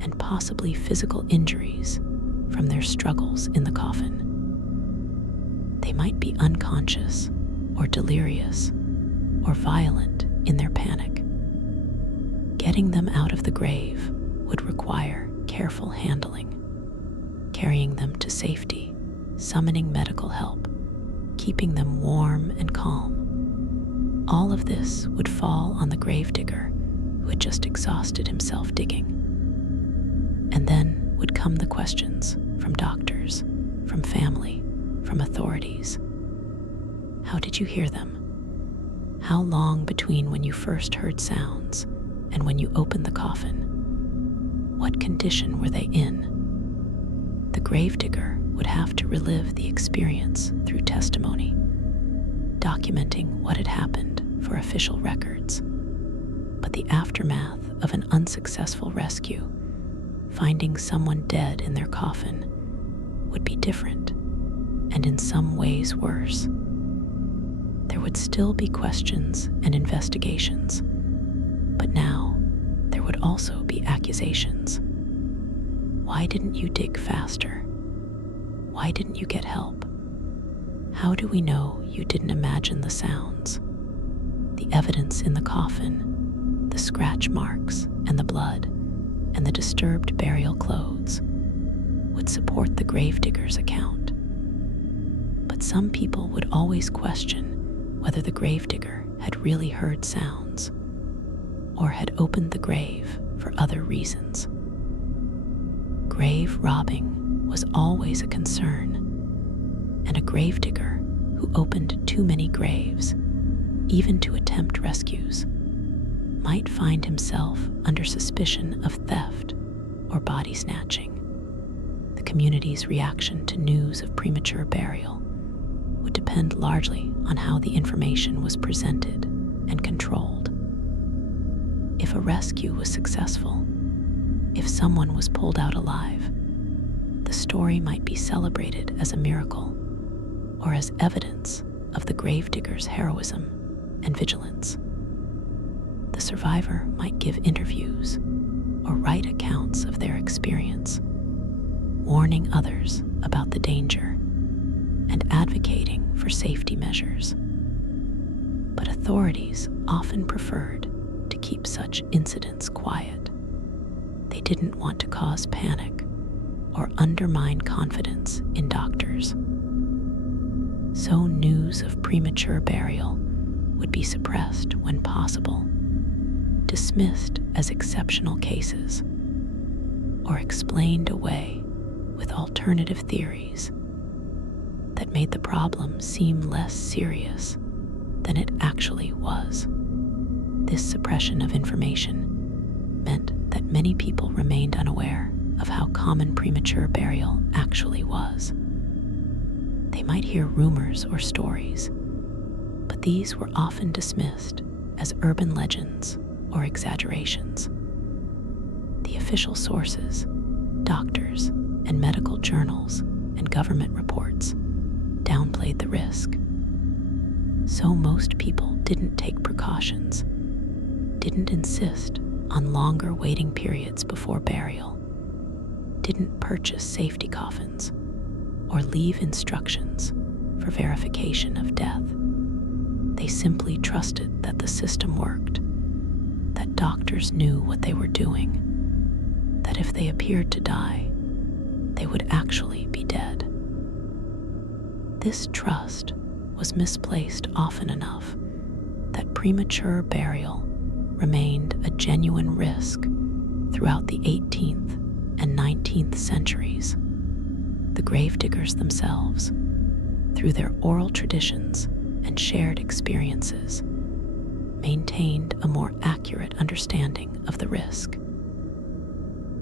and possibly physical injuries from their struggles in the coffin. They might be unconscious or delirious or violent in their panic. Getting them out of the grave would require careful handling, carrying them to safety, summoning medical help, keeping them warm and calm. All of this would fall on the gravedigger who had just exhausted himself digging. And then would come the questions from doctors, from family, from authorities. How did you hear them? How long between when you first heard sounds and when you opened the coffin? What condition were they in? The gravedigger would have to relive the experience through testimony, documenting what had happened for official records. But the aftermath of an unsuccessful rescue, finding someone dead in their coffin, would be different, and in some ways worse. There would still be questions and investigations, but now there would also be accusations. Why didn't you dig faster? Why didn't you get help? How do we know you didn't imagine the sounds? The evidence in the coffin, the scratch marks and the blood, and the disturbed burial clothes would support the gravedigger's account. But some people would always question whether the gravedigger had really heard sounds or had opened the grave for other reasons. Grave robbing was always a concern, and a gravedigger who opened too many graves, even to attempt rescues, might find himself under suspicion of theft or body snatching. The community's reaction to news of premature burial would depend largely on how the information was presented and controlled. If a rescue was successful, if someone was pulled out alive, the story might be celebrated as a miracle or as evidence of the gravedigger's heroism and vigilance. The survivor might give interviews or write accounts of their experience, warning others about the danger and advocating for safety measures. But authorities often preferred to keep such incidents quiet. They didn't want to cause panic or undermine confidence in doctors. So news of premature burial would be suppressed when possible, dismissed as exceptional cases, or explained away with alternative theories that made the problem seem less serious than it actually was. This suppression of information meant that many people remained unaware of how common premature burial actually was. They might hear rumors or stories, but these were often dismissed as urban legends or exaggerations. The official sources, doctors, and medical journals and government reports downplayed the risk. So most people didn't take precautions, didn't insist on longer waiting periods before burial, didn't purchase safety coffins, or leave instructions for verification of death. They simply trusted that the system worked, that doctors knew what they were doing, that if they appeared to die, they would actually be dead. This trust was misplaced often enough that premature burial remained a genuine risk throughout the 18th and 19th centuries. The gravediggers themselves, through their oral traditions and shared experiences, maintained a more accurate understanding of the risk.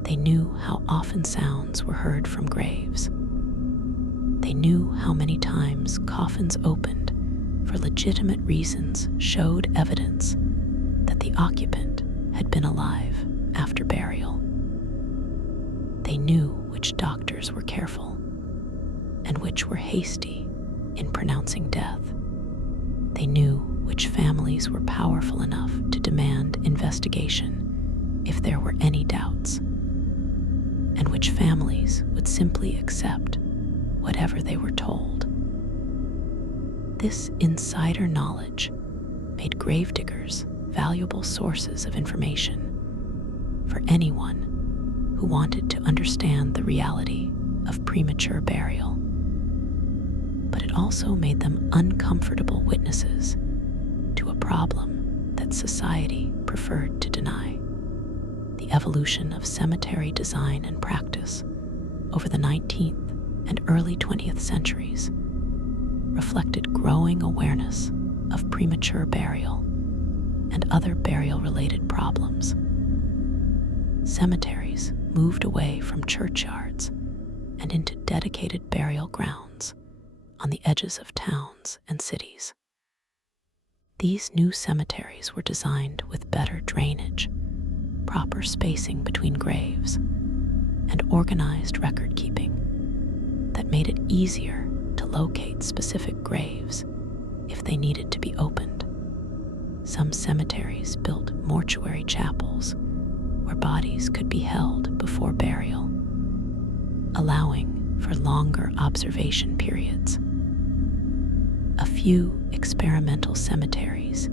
They knew how often sounds were heard from graves. They knew how many times coffins opened for legitimate reasons showed evidence that the occupant had been alive after burial. They knew which doctors were careful and which were hasty in pronouncing death. They knew which families were powerful enough to demand investigation if there were any doubts, and which families would simply accept whatever they were told. This insider knowledge made gravediggers valuable sources of information for anyone who wanted to understand the reality of premature burial. But it also made them uncomfortable witnesses to a problem that society preferred to deny: the evolution of cemetery design and practice over the 19th and early 20th centuries reflected growing awareness of premature burial and other burial-related problems. Cemeteries moved away from churchyards and into dedicated burial grounds on the edges of towns and cities. These new cemeteries were designed with better drainage, proper spacing between graves, and organized record-keeping that made it easier to locate specific graves if they needed to be opened. Some cemeteries built mortuary chapels where bodies could be held before burial, allowing for longer observation periods. A few experimental cemeteries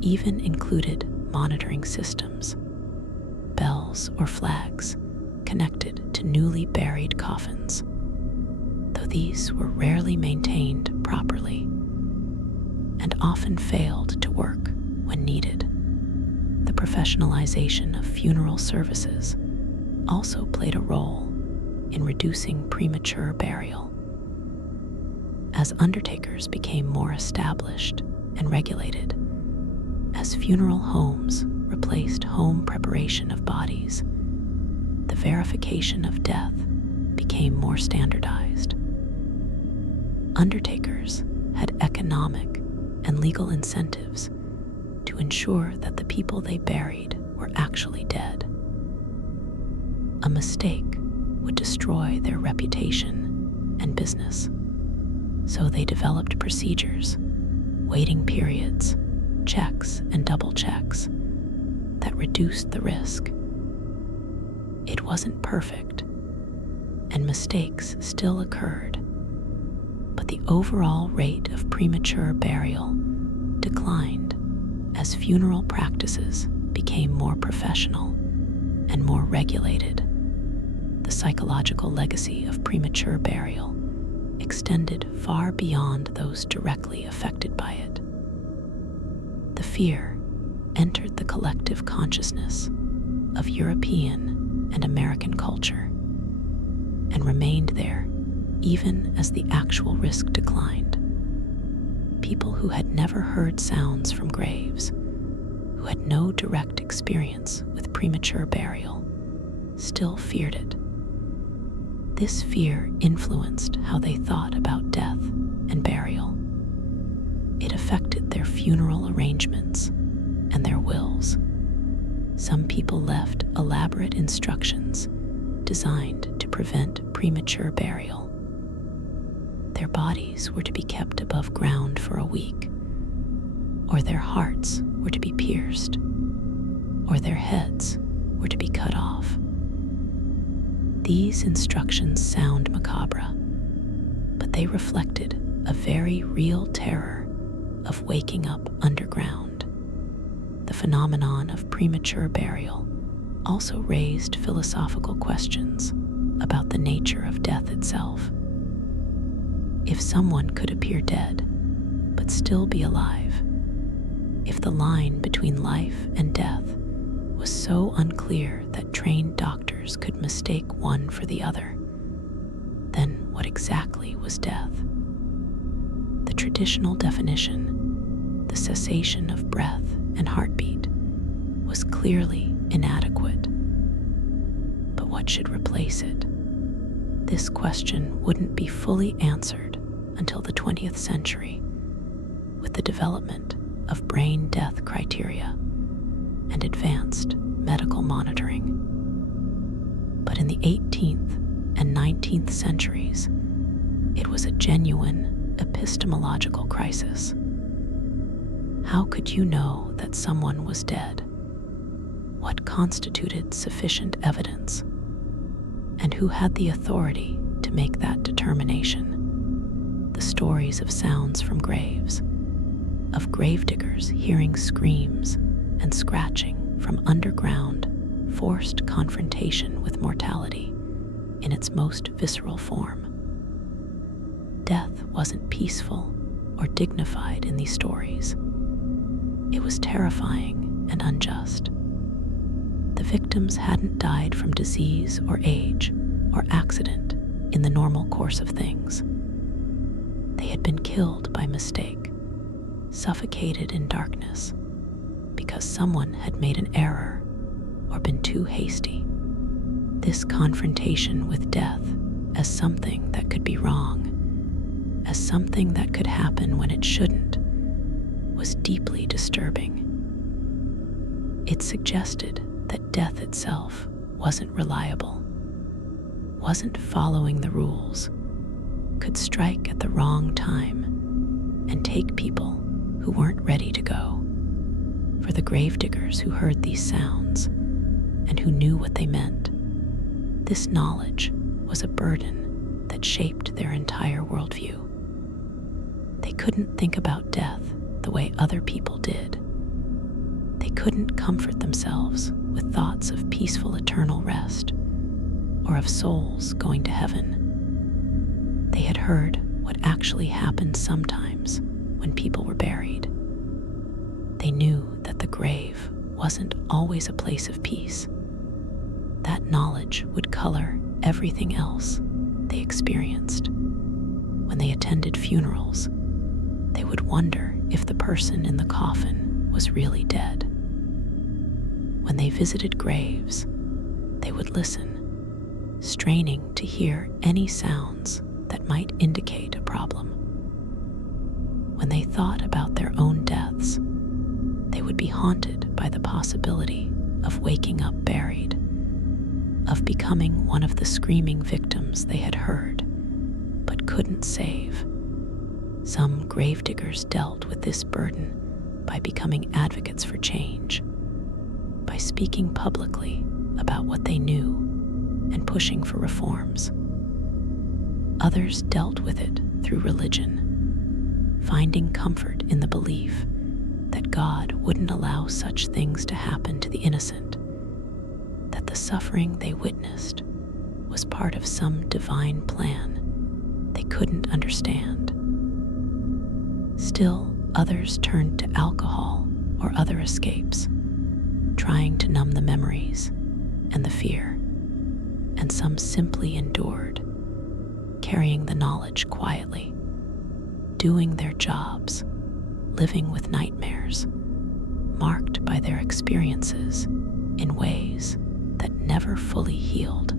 even included monitoring systems, bells or flags connected to newly buried coffins, though these were rarely maintained properly and often failed to work when needed. The professionalization of funeral services also played a role in reducing premature burial. As undertakers became more established and regulated, as funeral homes replaced home preparation of bodies, the verification of death became more standardized. Undertakers had economic and legal incentives to ensure that the people they buried were actually dead. A mistake would destroy their reputation and business, so they developed procedures, waiting periods, checks and double checks that reduced the risk. It wasn't perfect, and mistakes still occurred, but the overall rate of premature burial declined as funeral practices became more professional and more regulated. The psychological legacy of premature burial extended far beyond those directly affected by it. The fear entered the collective consciousness of European and American culture and remained there even as the actual risk declined. People who had never heard sounds from graves, who had no direct experience with premature burial, still feared it. This fear influenced how they thought about death and burial. It affected their funeral arrangements and their wills. Some people left elaborate instructions designed to prevent premature burial. Their bodies were to be kept above ground for a week, or their hearts were to be pierced, or their heads were to be cut off. These instructions sound macabre, but they reflected a very real terror of waking up underground. The phenomenon of premature burial also raised philosophical questions about the nature of death itself. If someone could appear dead, but still be alive, if the line between life and death was so unclear that trained doctors could mistake one for the other, then what exactly was death? The traditional definition, the cessation of breath and heartbeat, was clearly inadequate. But what should replace it? This question wouldn't be fully answered until the 20th century, with the development of brain death criteria and advanced medical monitoring. But in the 18th and 19th centuries, it was a genuine epistemological crisis. How could you know that someone was dead? What constituted sufficient evidence? And who had the authority to make that determination? The stories of sounds from graves, of gravediggers hearing screams and scratching from underground, forced confrontation with mortality in its most visceral form. Death wasn't peaceful or dignified in these stories. It was terrifying and unjust. The victims hadn't died from disease or age or accident in the normal course of things. They had been killed by mistake, suffocated in darkness, because someone had made an error or been too hasty. This confrontation with death as something that could be wrong, as something that could happen when it shouldn't, was deeply disturbing. It suggested that death itself wasn't reliable, wasn't following the rules, could strike at the wrong time and take people who weren't ready to go. For the gravediggers who heard these sounds and who knew what they meant, this knowledge was a burden that shaped their entire worldview. They couldn't think about death the way other people did. They couldn't comfort themselves with thoughts of peaceful eternal rest or of souls going to heaven. They had heard what actually happened sometimes when people were buried. They knew that the grave wasn't always a place of peace. That knowledge would color everything else they experienced. When they attended funerals, they would wonder if the person in the coffin was really dead. When they visited graves, they would listen, straining to hear any sounds that might indicate a problem. When they thought about their own deaths, they would be haunted by the possibility of waking up buried, of becoming one of the screaming victims they had heard but couldn't save. Some gravediggers dealt with this burden by becoming advocates for change, by speaking publicly about what they knew and pushing for reforms. Others dealt with it through religion, finding comfort in the belief that God wouldn't allow such things to happen to the innocent, that the suffering they witnessed was part of some divine plan they couldn't understand. Still, others turned to alcohol or other escapes, trying to numb the memories and the fear, and some simply endured, carrying the knowledge quietly, doing their jobs, living with nightmares, marked by their experiences in ways that never fully healed.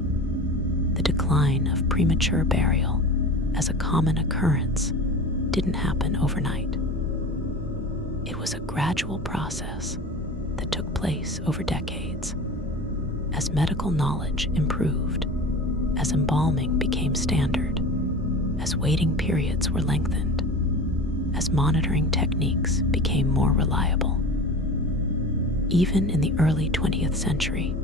The decline of premature burial as a common occurrence didn't happen overnight. It was a gradual process that took place over decades. As medical knowledge improved, as embalming became standard, as waiting periods were lengthened, as monitoring techniques became more reliable. Even in the early 20th century,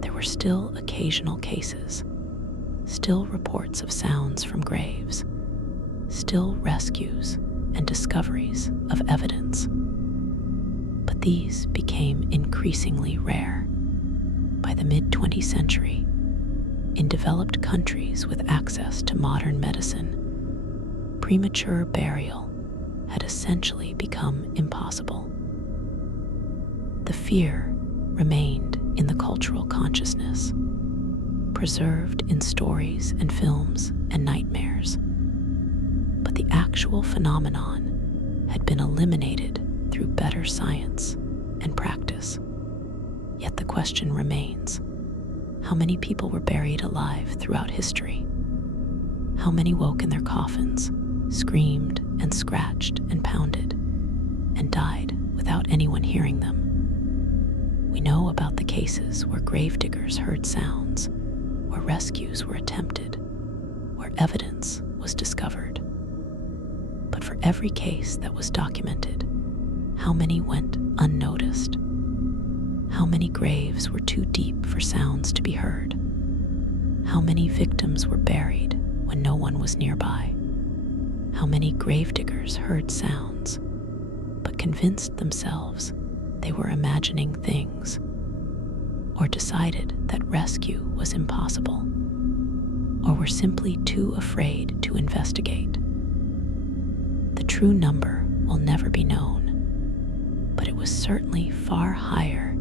there were still occasional cases, still reports of sounds from graves, still rescues and discoveries of evidence. But these became increasingly rare. By the mid-20th century, in developed countries with access to modern medicine, premature burial had essentially become impossible. The fear remained in the cultural consciousness, preserved in stories and films and nightmares. But the actual phenomenon had been eliminated through better science and practice. Yet the question remains: how many people were buried alive throughout history? How many woke in their coffins, screamed and scratched and pounded, and died without anyone hearing them? We know about the cases where gravediggers heard sounds, where rescues were attempted, where evidence was discovered. But for every case that was documented, how many went unnoticed? How many graves were too deep for sounds to be heard? How many victims were buried when no one was nearby? How many gravediggers heard sounds, but convinced themselves they were imagining things, or decided that rescue was impossible, or were simply too afraid to investigate? The true number will never be known, but it was certainly far higher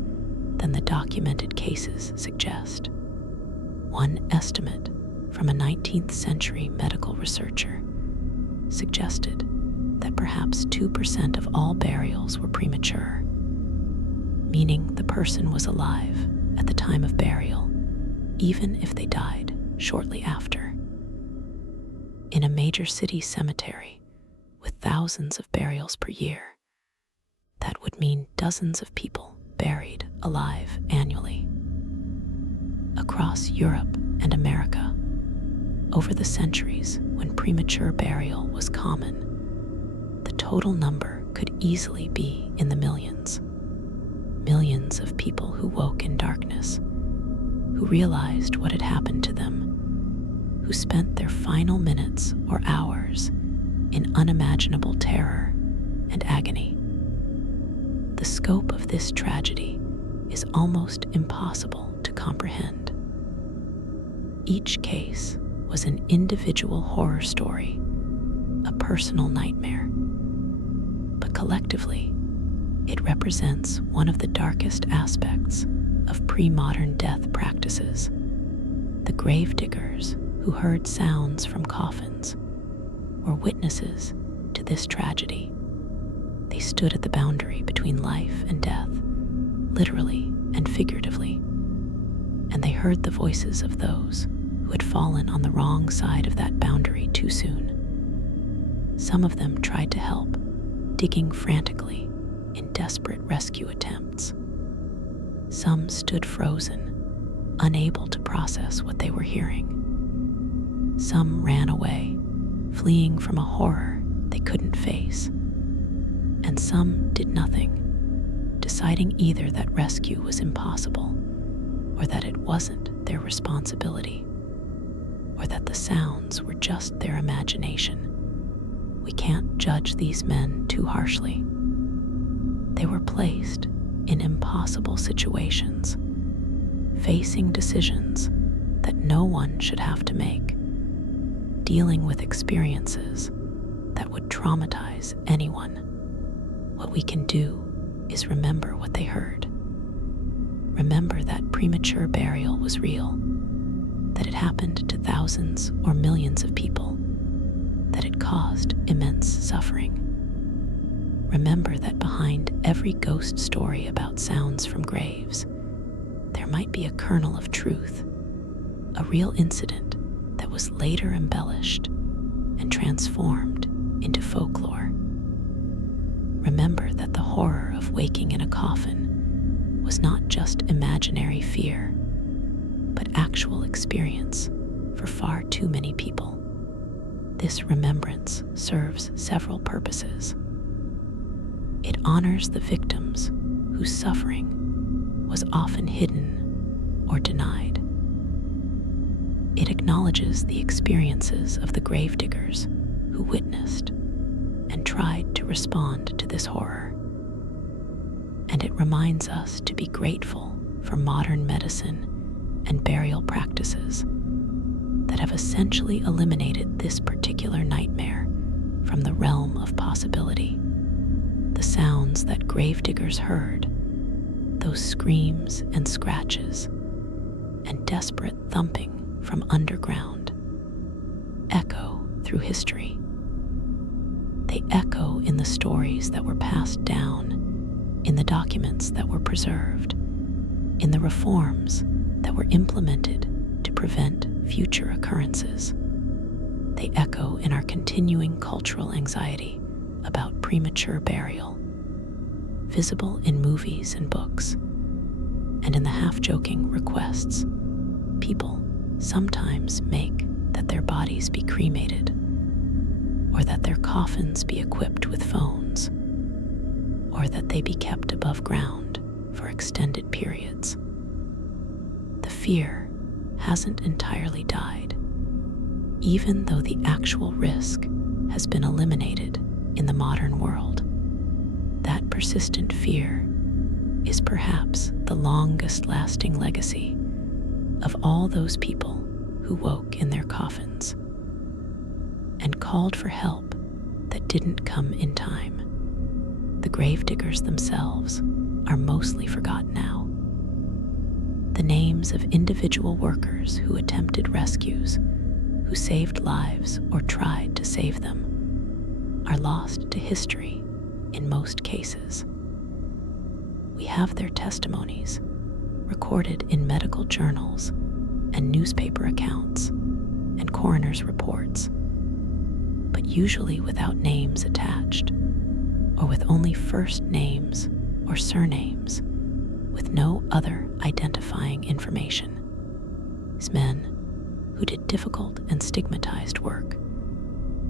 than the documented cases suggest. One estimate from a 19th century medical researcher suggested that perhaps 2% of all burials were premature, meaning the person was alive at the time of burial, even if they died shortly after. In a major city cemetery with thousands of burials per year, that would mean dozens of people buried alive annually. Across Europe and America, over the centuries when premature burial was common, the total number could easily be in the millions. Millions of people who woke in darkness, who realized what had happened to them, who spent their final minutes or hours in unimaginable terror and agony. The scope of this tragedy is almost impossible to comprehend. Each case was an individual horror story, a personal nightmare. But collectively, it represents one of the darkest aspects of pre-modern death practices. The gravediggers who heard sounds from coffins were witnesses to this tragedy. They stood at the boundary between life and death, literally and figuratively, and they heard the voices of those who had fallen on the wrong side of that boundary too soon. Some of them tried to help, digging frantically in desperate rescue attempts. Some stood frozen, unable to process what they were hearing. Some ran away, fleeing from a horror they couldn't face. And some did nothing, deciding either that rescue was impossible, or that it wasn't their responsibility, or that the sounds were just their imagination. We can't judge these men too harshly. They were placed in impossible situations, facing decisions that no one should have to make, dealing with experiences that would traumatize anyone. What we can do is remember what they heard. Remember that premature burial was real, that it happened to thousands or millions of people, that it caused immense suffering. Remember that behind every ghost story about sounds from graves, there might be a kernel of truth, a real incident that was later embellished and transformed into folklore. Remember that the horror of waking in a coffin was not just imaginary fear, but actual experience for far too many people. This remembrance serves several purposes. It honors the victims whose suffering was often hidden or denied. It acknowledges the experiences of the gravediggers who witnessed and tried to respond to this horror. And it reminds us to be grateful for modern medicine and burial practices that have essentially eliminated this particular nightmare from the realm of possibility. The sounds that gravediggers heard, those screams and scratches, and desperate thumping from underground, echo through history. They echo in the stories that were passed down, in the documents that were preserved, in the reforms that were implemented to prevent future occurrences. They echo in our continuing cultural anxiety about premature burial, visible in movies and books, and in the half-joking requests people sometimes make that their bodies be cremated, or that their coffins be equipped with phones, or that they be kept above ground for extended periods. The fear hasn't entirely died, even though the actual risk has been eliminated in the modern world. That persistent fear is perhaps the longest-lasting legacy of all those people who woke in their coffins and called for help that didn't come in time. The gravediggers themselves are mostly forgotten now. The names of individual workers who attempted rescues, who saved lives or tried to save them, are lost to history in most cases. We have their testimonies recorded in medical journals and newspaper accounts and coroner's reports, but usually without names attached, or with only first names or surnames, with no other identifying information. These men who did difficult and stigmatized work,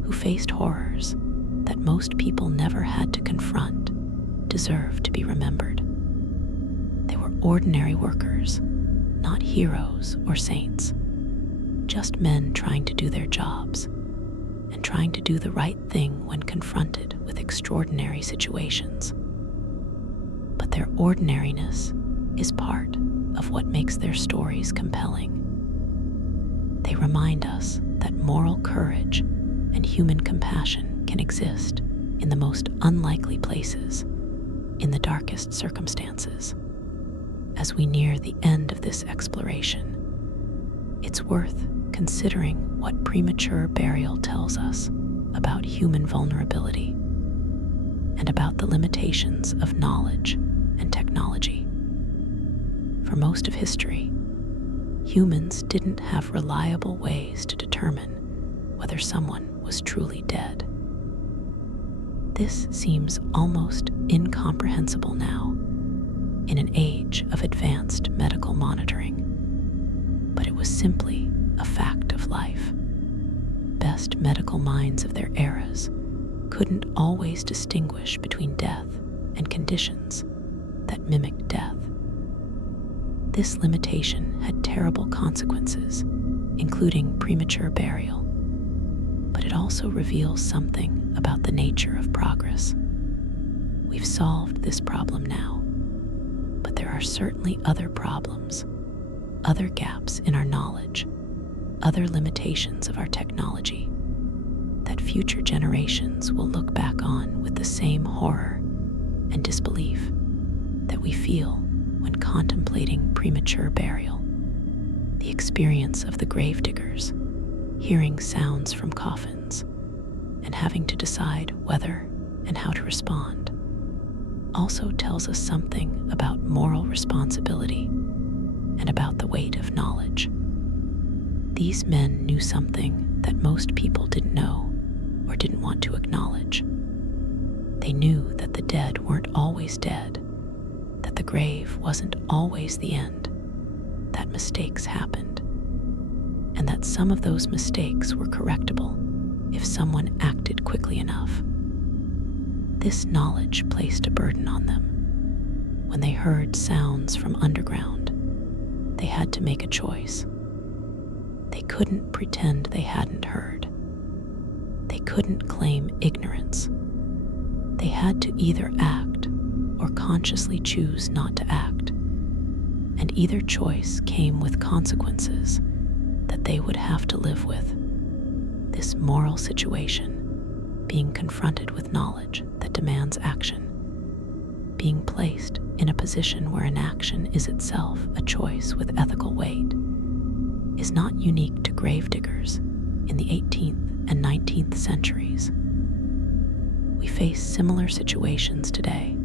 who faced horrors that most people never had to confront, deserve to be remembered. They were ordinary workers, not heroes or saints, just men trying to do their jobs and trying to do the right thing when confronted with extraordinary situations. But their ordinariness is part of what makes their stories compelling. They remind us that moral courage and human compassion can exist in the most unlikely places, in the darkest circumstances. As we near the end of this exploration, it's worth considering what premature burial tells us about human vulnerability and about the limitations of knowledge and technology. For most of history, humans didn't have reliable ways to determine whether someone was truly dead. This seems almost incomprehensible now, in an age of advanced medical monitoring, but it was simply a fact of life. Best medical minds of their eras couldn't always distinguish between death and conditions that mimicked death. This limitation had terrible consequences, including premature burial, but it also reveals something about the nature of progress. We've solved this problem now, but there are certainly other problems, other gaps in our knowledge, other limitations of our technology that future generations will look back on with the same horror and disbelief that we feel when contemplating premature burial. The experience of the gravediggers, hearing sounds from coffins, and having to decide whether and how to respond, also tells us something about moral responsibility and about the weight of knowledge. These men knew something that most people didn't know or didn't want to acknowledge. They knew that the dead weren't always dead, that the grave wasn't always the end, that mistakes happened, and that some of those mistakes were correctable if someone acted quickly enough. This knowledge placed a burden on them. When they heard sounds from underground, they had to make a choice. They couldn't pretend they hadn't heard. They couldn't claim ignorance. They had to either act or consciously choose not to act, and either choice came with consequences that they would have to live with. This moral situation, being confronted with knowledge that demands action, being placed in a position where an action is itself a choice with ethical weight, is not unique to gravediggers in the 18th and 19th centuries. We face similar situations today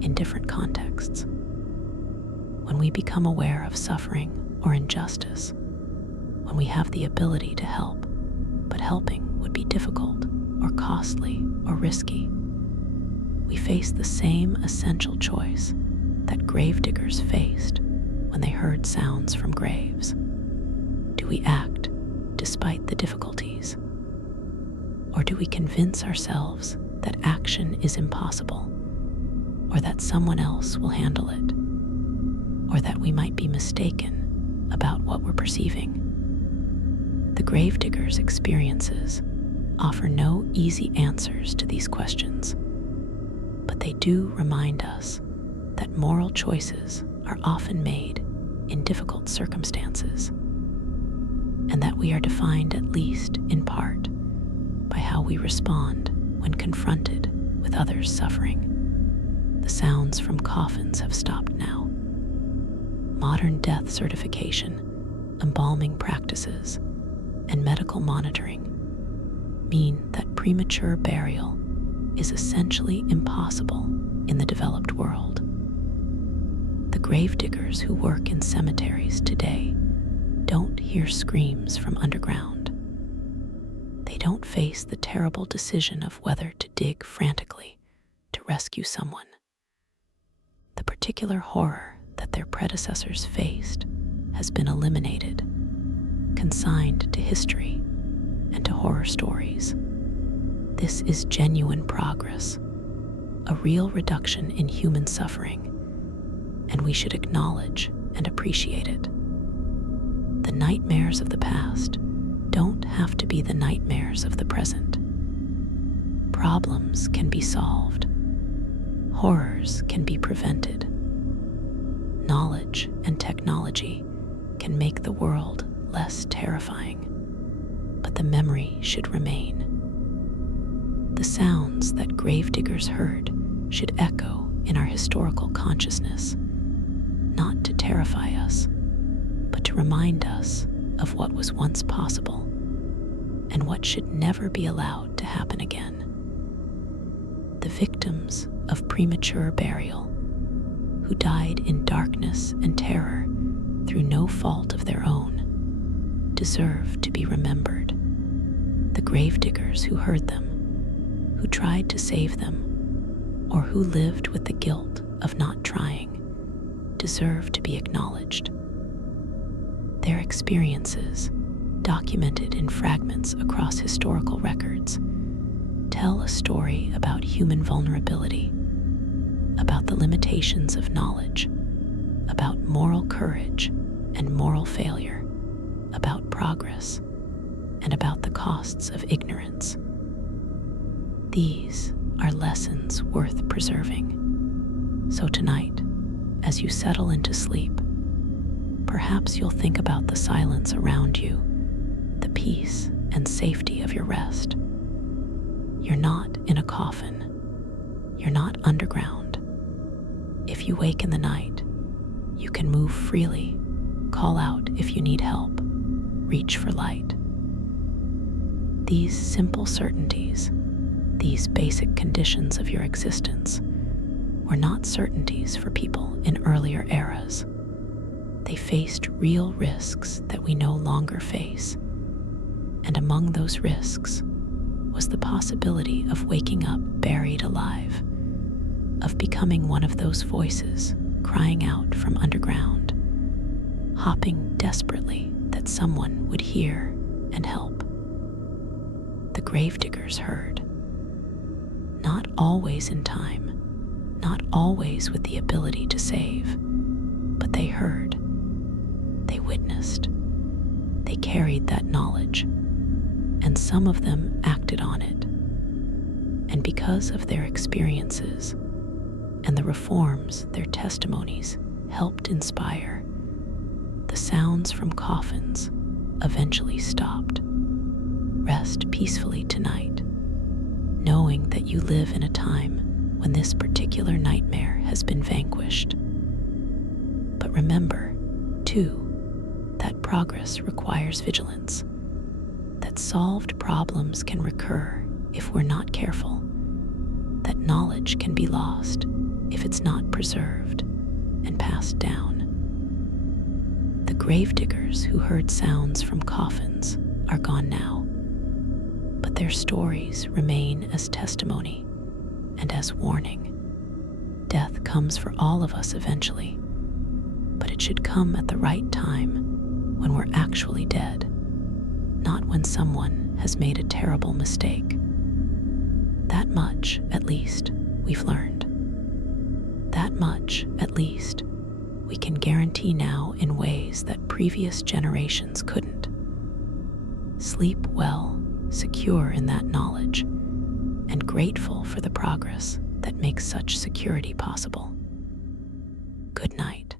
in different contexts. When we become aware of suffering or injustice, when we have the ability to help, but helping would be difficult or costly or risky, we face the same essential choice that gravediggers faced when they heard sounds from graves. Do we act despite the difficulties? Or do we convince ourselves that action is impossible, or that someone else will handle it, or that we might be mistaken about what we're perceiving? The gravediggers' experiences offer no easy answers to these questions, but they do remind us that moral choices are often made in difficult circumstances, and that we are defined at least in part by how we respond when confronted with others' suffering. The sounds from coffins have stopped now. Modern death certification, embalming practices, and medical monitoring mean that premature burial is essentially impossible in the developed world. The gravediggers who work in cemeteries today don't hear screams from underground. They don't face the terrible decision of whether to dig frantically to rescue someone. The particular horror that their predecessors faced has been eliminated, consigned to history and to horror stories. This is genuine progress, a real reduction in human suffering, and we should acknowledge and appreciate it. The nightmares of the past don't have to be the nightmares of the present. Problems can be solved. Horrors can be prevented. Knowledge and technology can make the world less terrifying, but the memory should remain. The sounds that gravediggers heard should echo in our historical consciousness, not to terrify us, but to remind us of what was once possible and what should never be allowed to happen again. The victims of premature burial, who died in darkness and terror through no fault of their own, deserve to be remembered. The gravediggers who heard them, who tried to save them, or who lived with the guilt of not trying, deserve to be acknowledged. Their experiences, documented in fragments across historical records, tell a story about human vulnerability, about the limitations of knowledge, about moral courage and moral failure, about progress, and about the costs of ignorance. These are lessons worth preserving. So tonight, as you settle into sleep, perhaps you'll think about the silence around you, the peace and safety of your rest. You're not in a coffin. You're not underground. If you wake in the night, you can move freely, call out if you need help, reach for light. These simple certainties, these basic conditions of your existence, were not certainties for people in earlier eras. They faced real risks that we no longer face, and among those risks was the possibility of waking up buried alive, of becoming one of those voices crying out from underground, hopping desperately that someone would hear and help. The gravediggers heard. Not always in time, not always with the ability to save, but they heard, they witnessed, they carried that knowledge, and some of them acted on it. And because of their experiences and the reforms their testimonies helped inspire, the sounds from coffins eventually stopped. Rest peacefully tonight, knowing that you live in a time when this particular nightmare has been vanquished. But remember, too, that progress requires vigilance, that solved problems can recur if we're not careful, that knowledge can be lost if it's not preserved and passed down. The gravediggers who heard sounds from coffins are gone now, but their stories remain as testimony and as warning. Death comes for all of us eventually, but it should come at the right time when we're actually dead, not when someone has made a terrible mistake. That much, at least, we've learned. That much, at least, we can guarantee now in ways that previous generations couldn't. Sleep well, secure in that knowledge, and grateful for the progress that makes such security possible. Good night.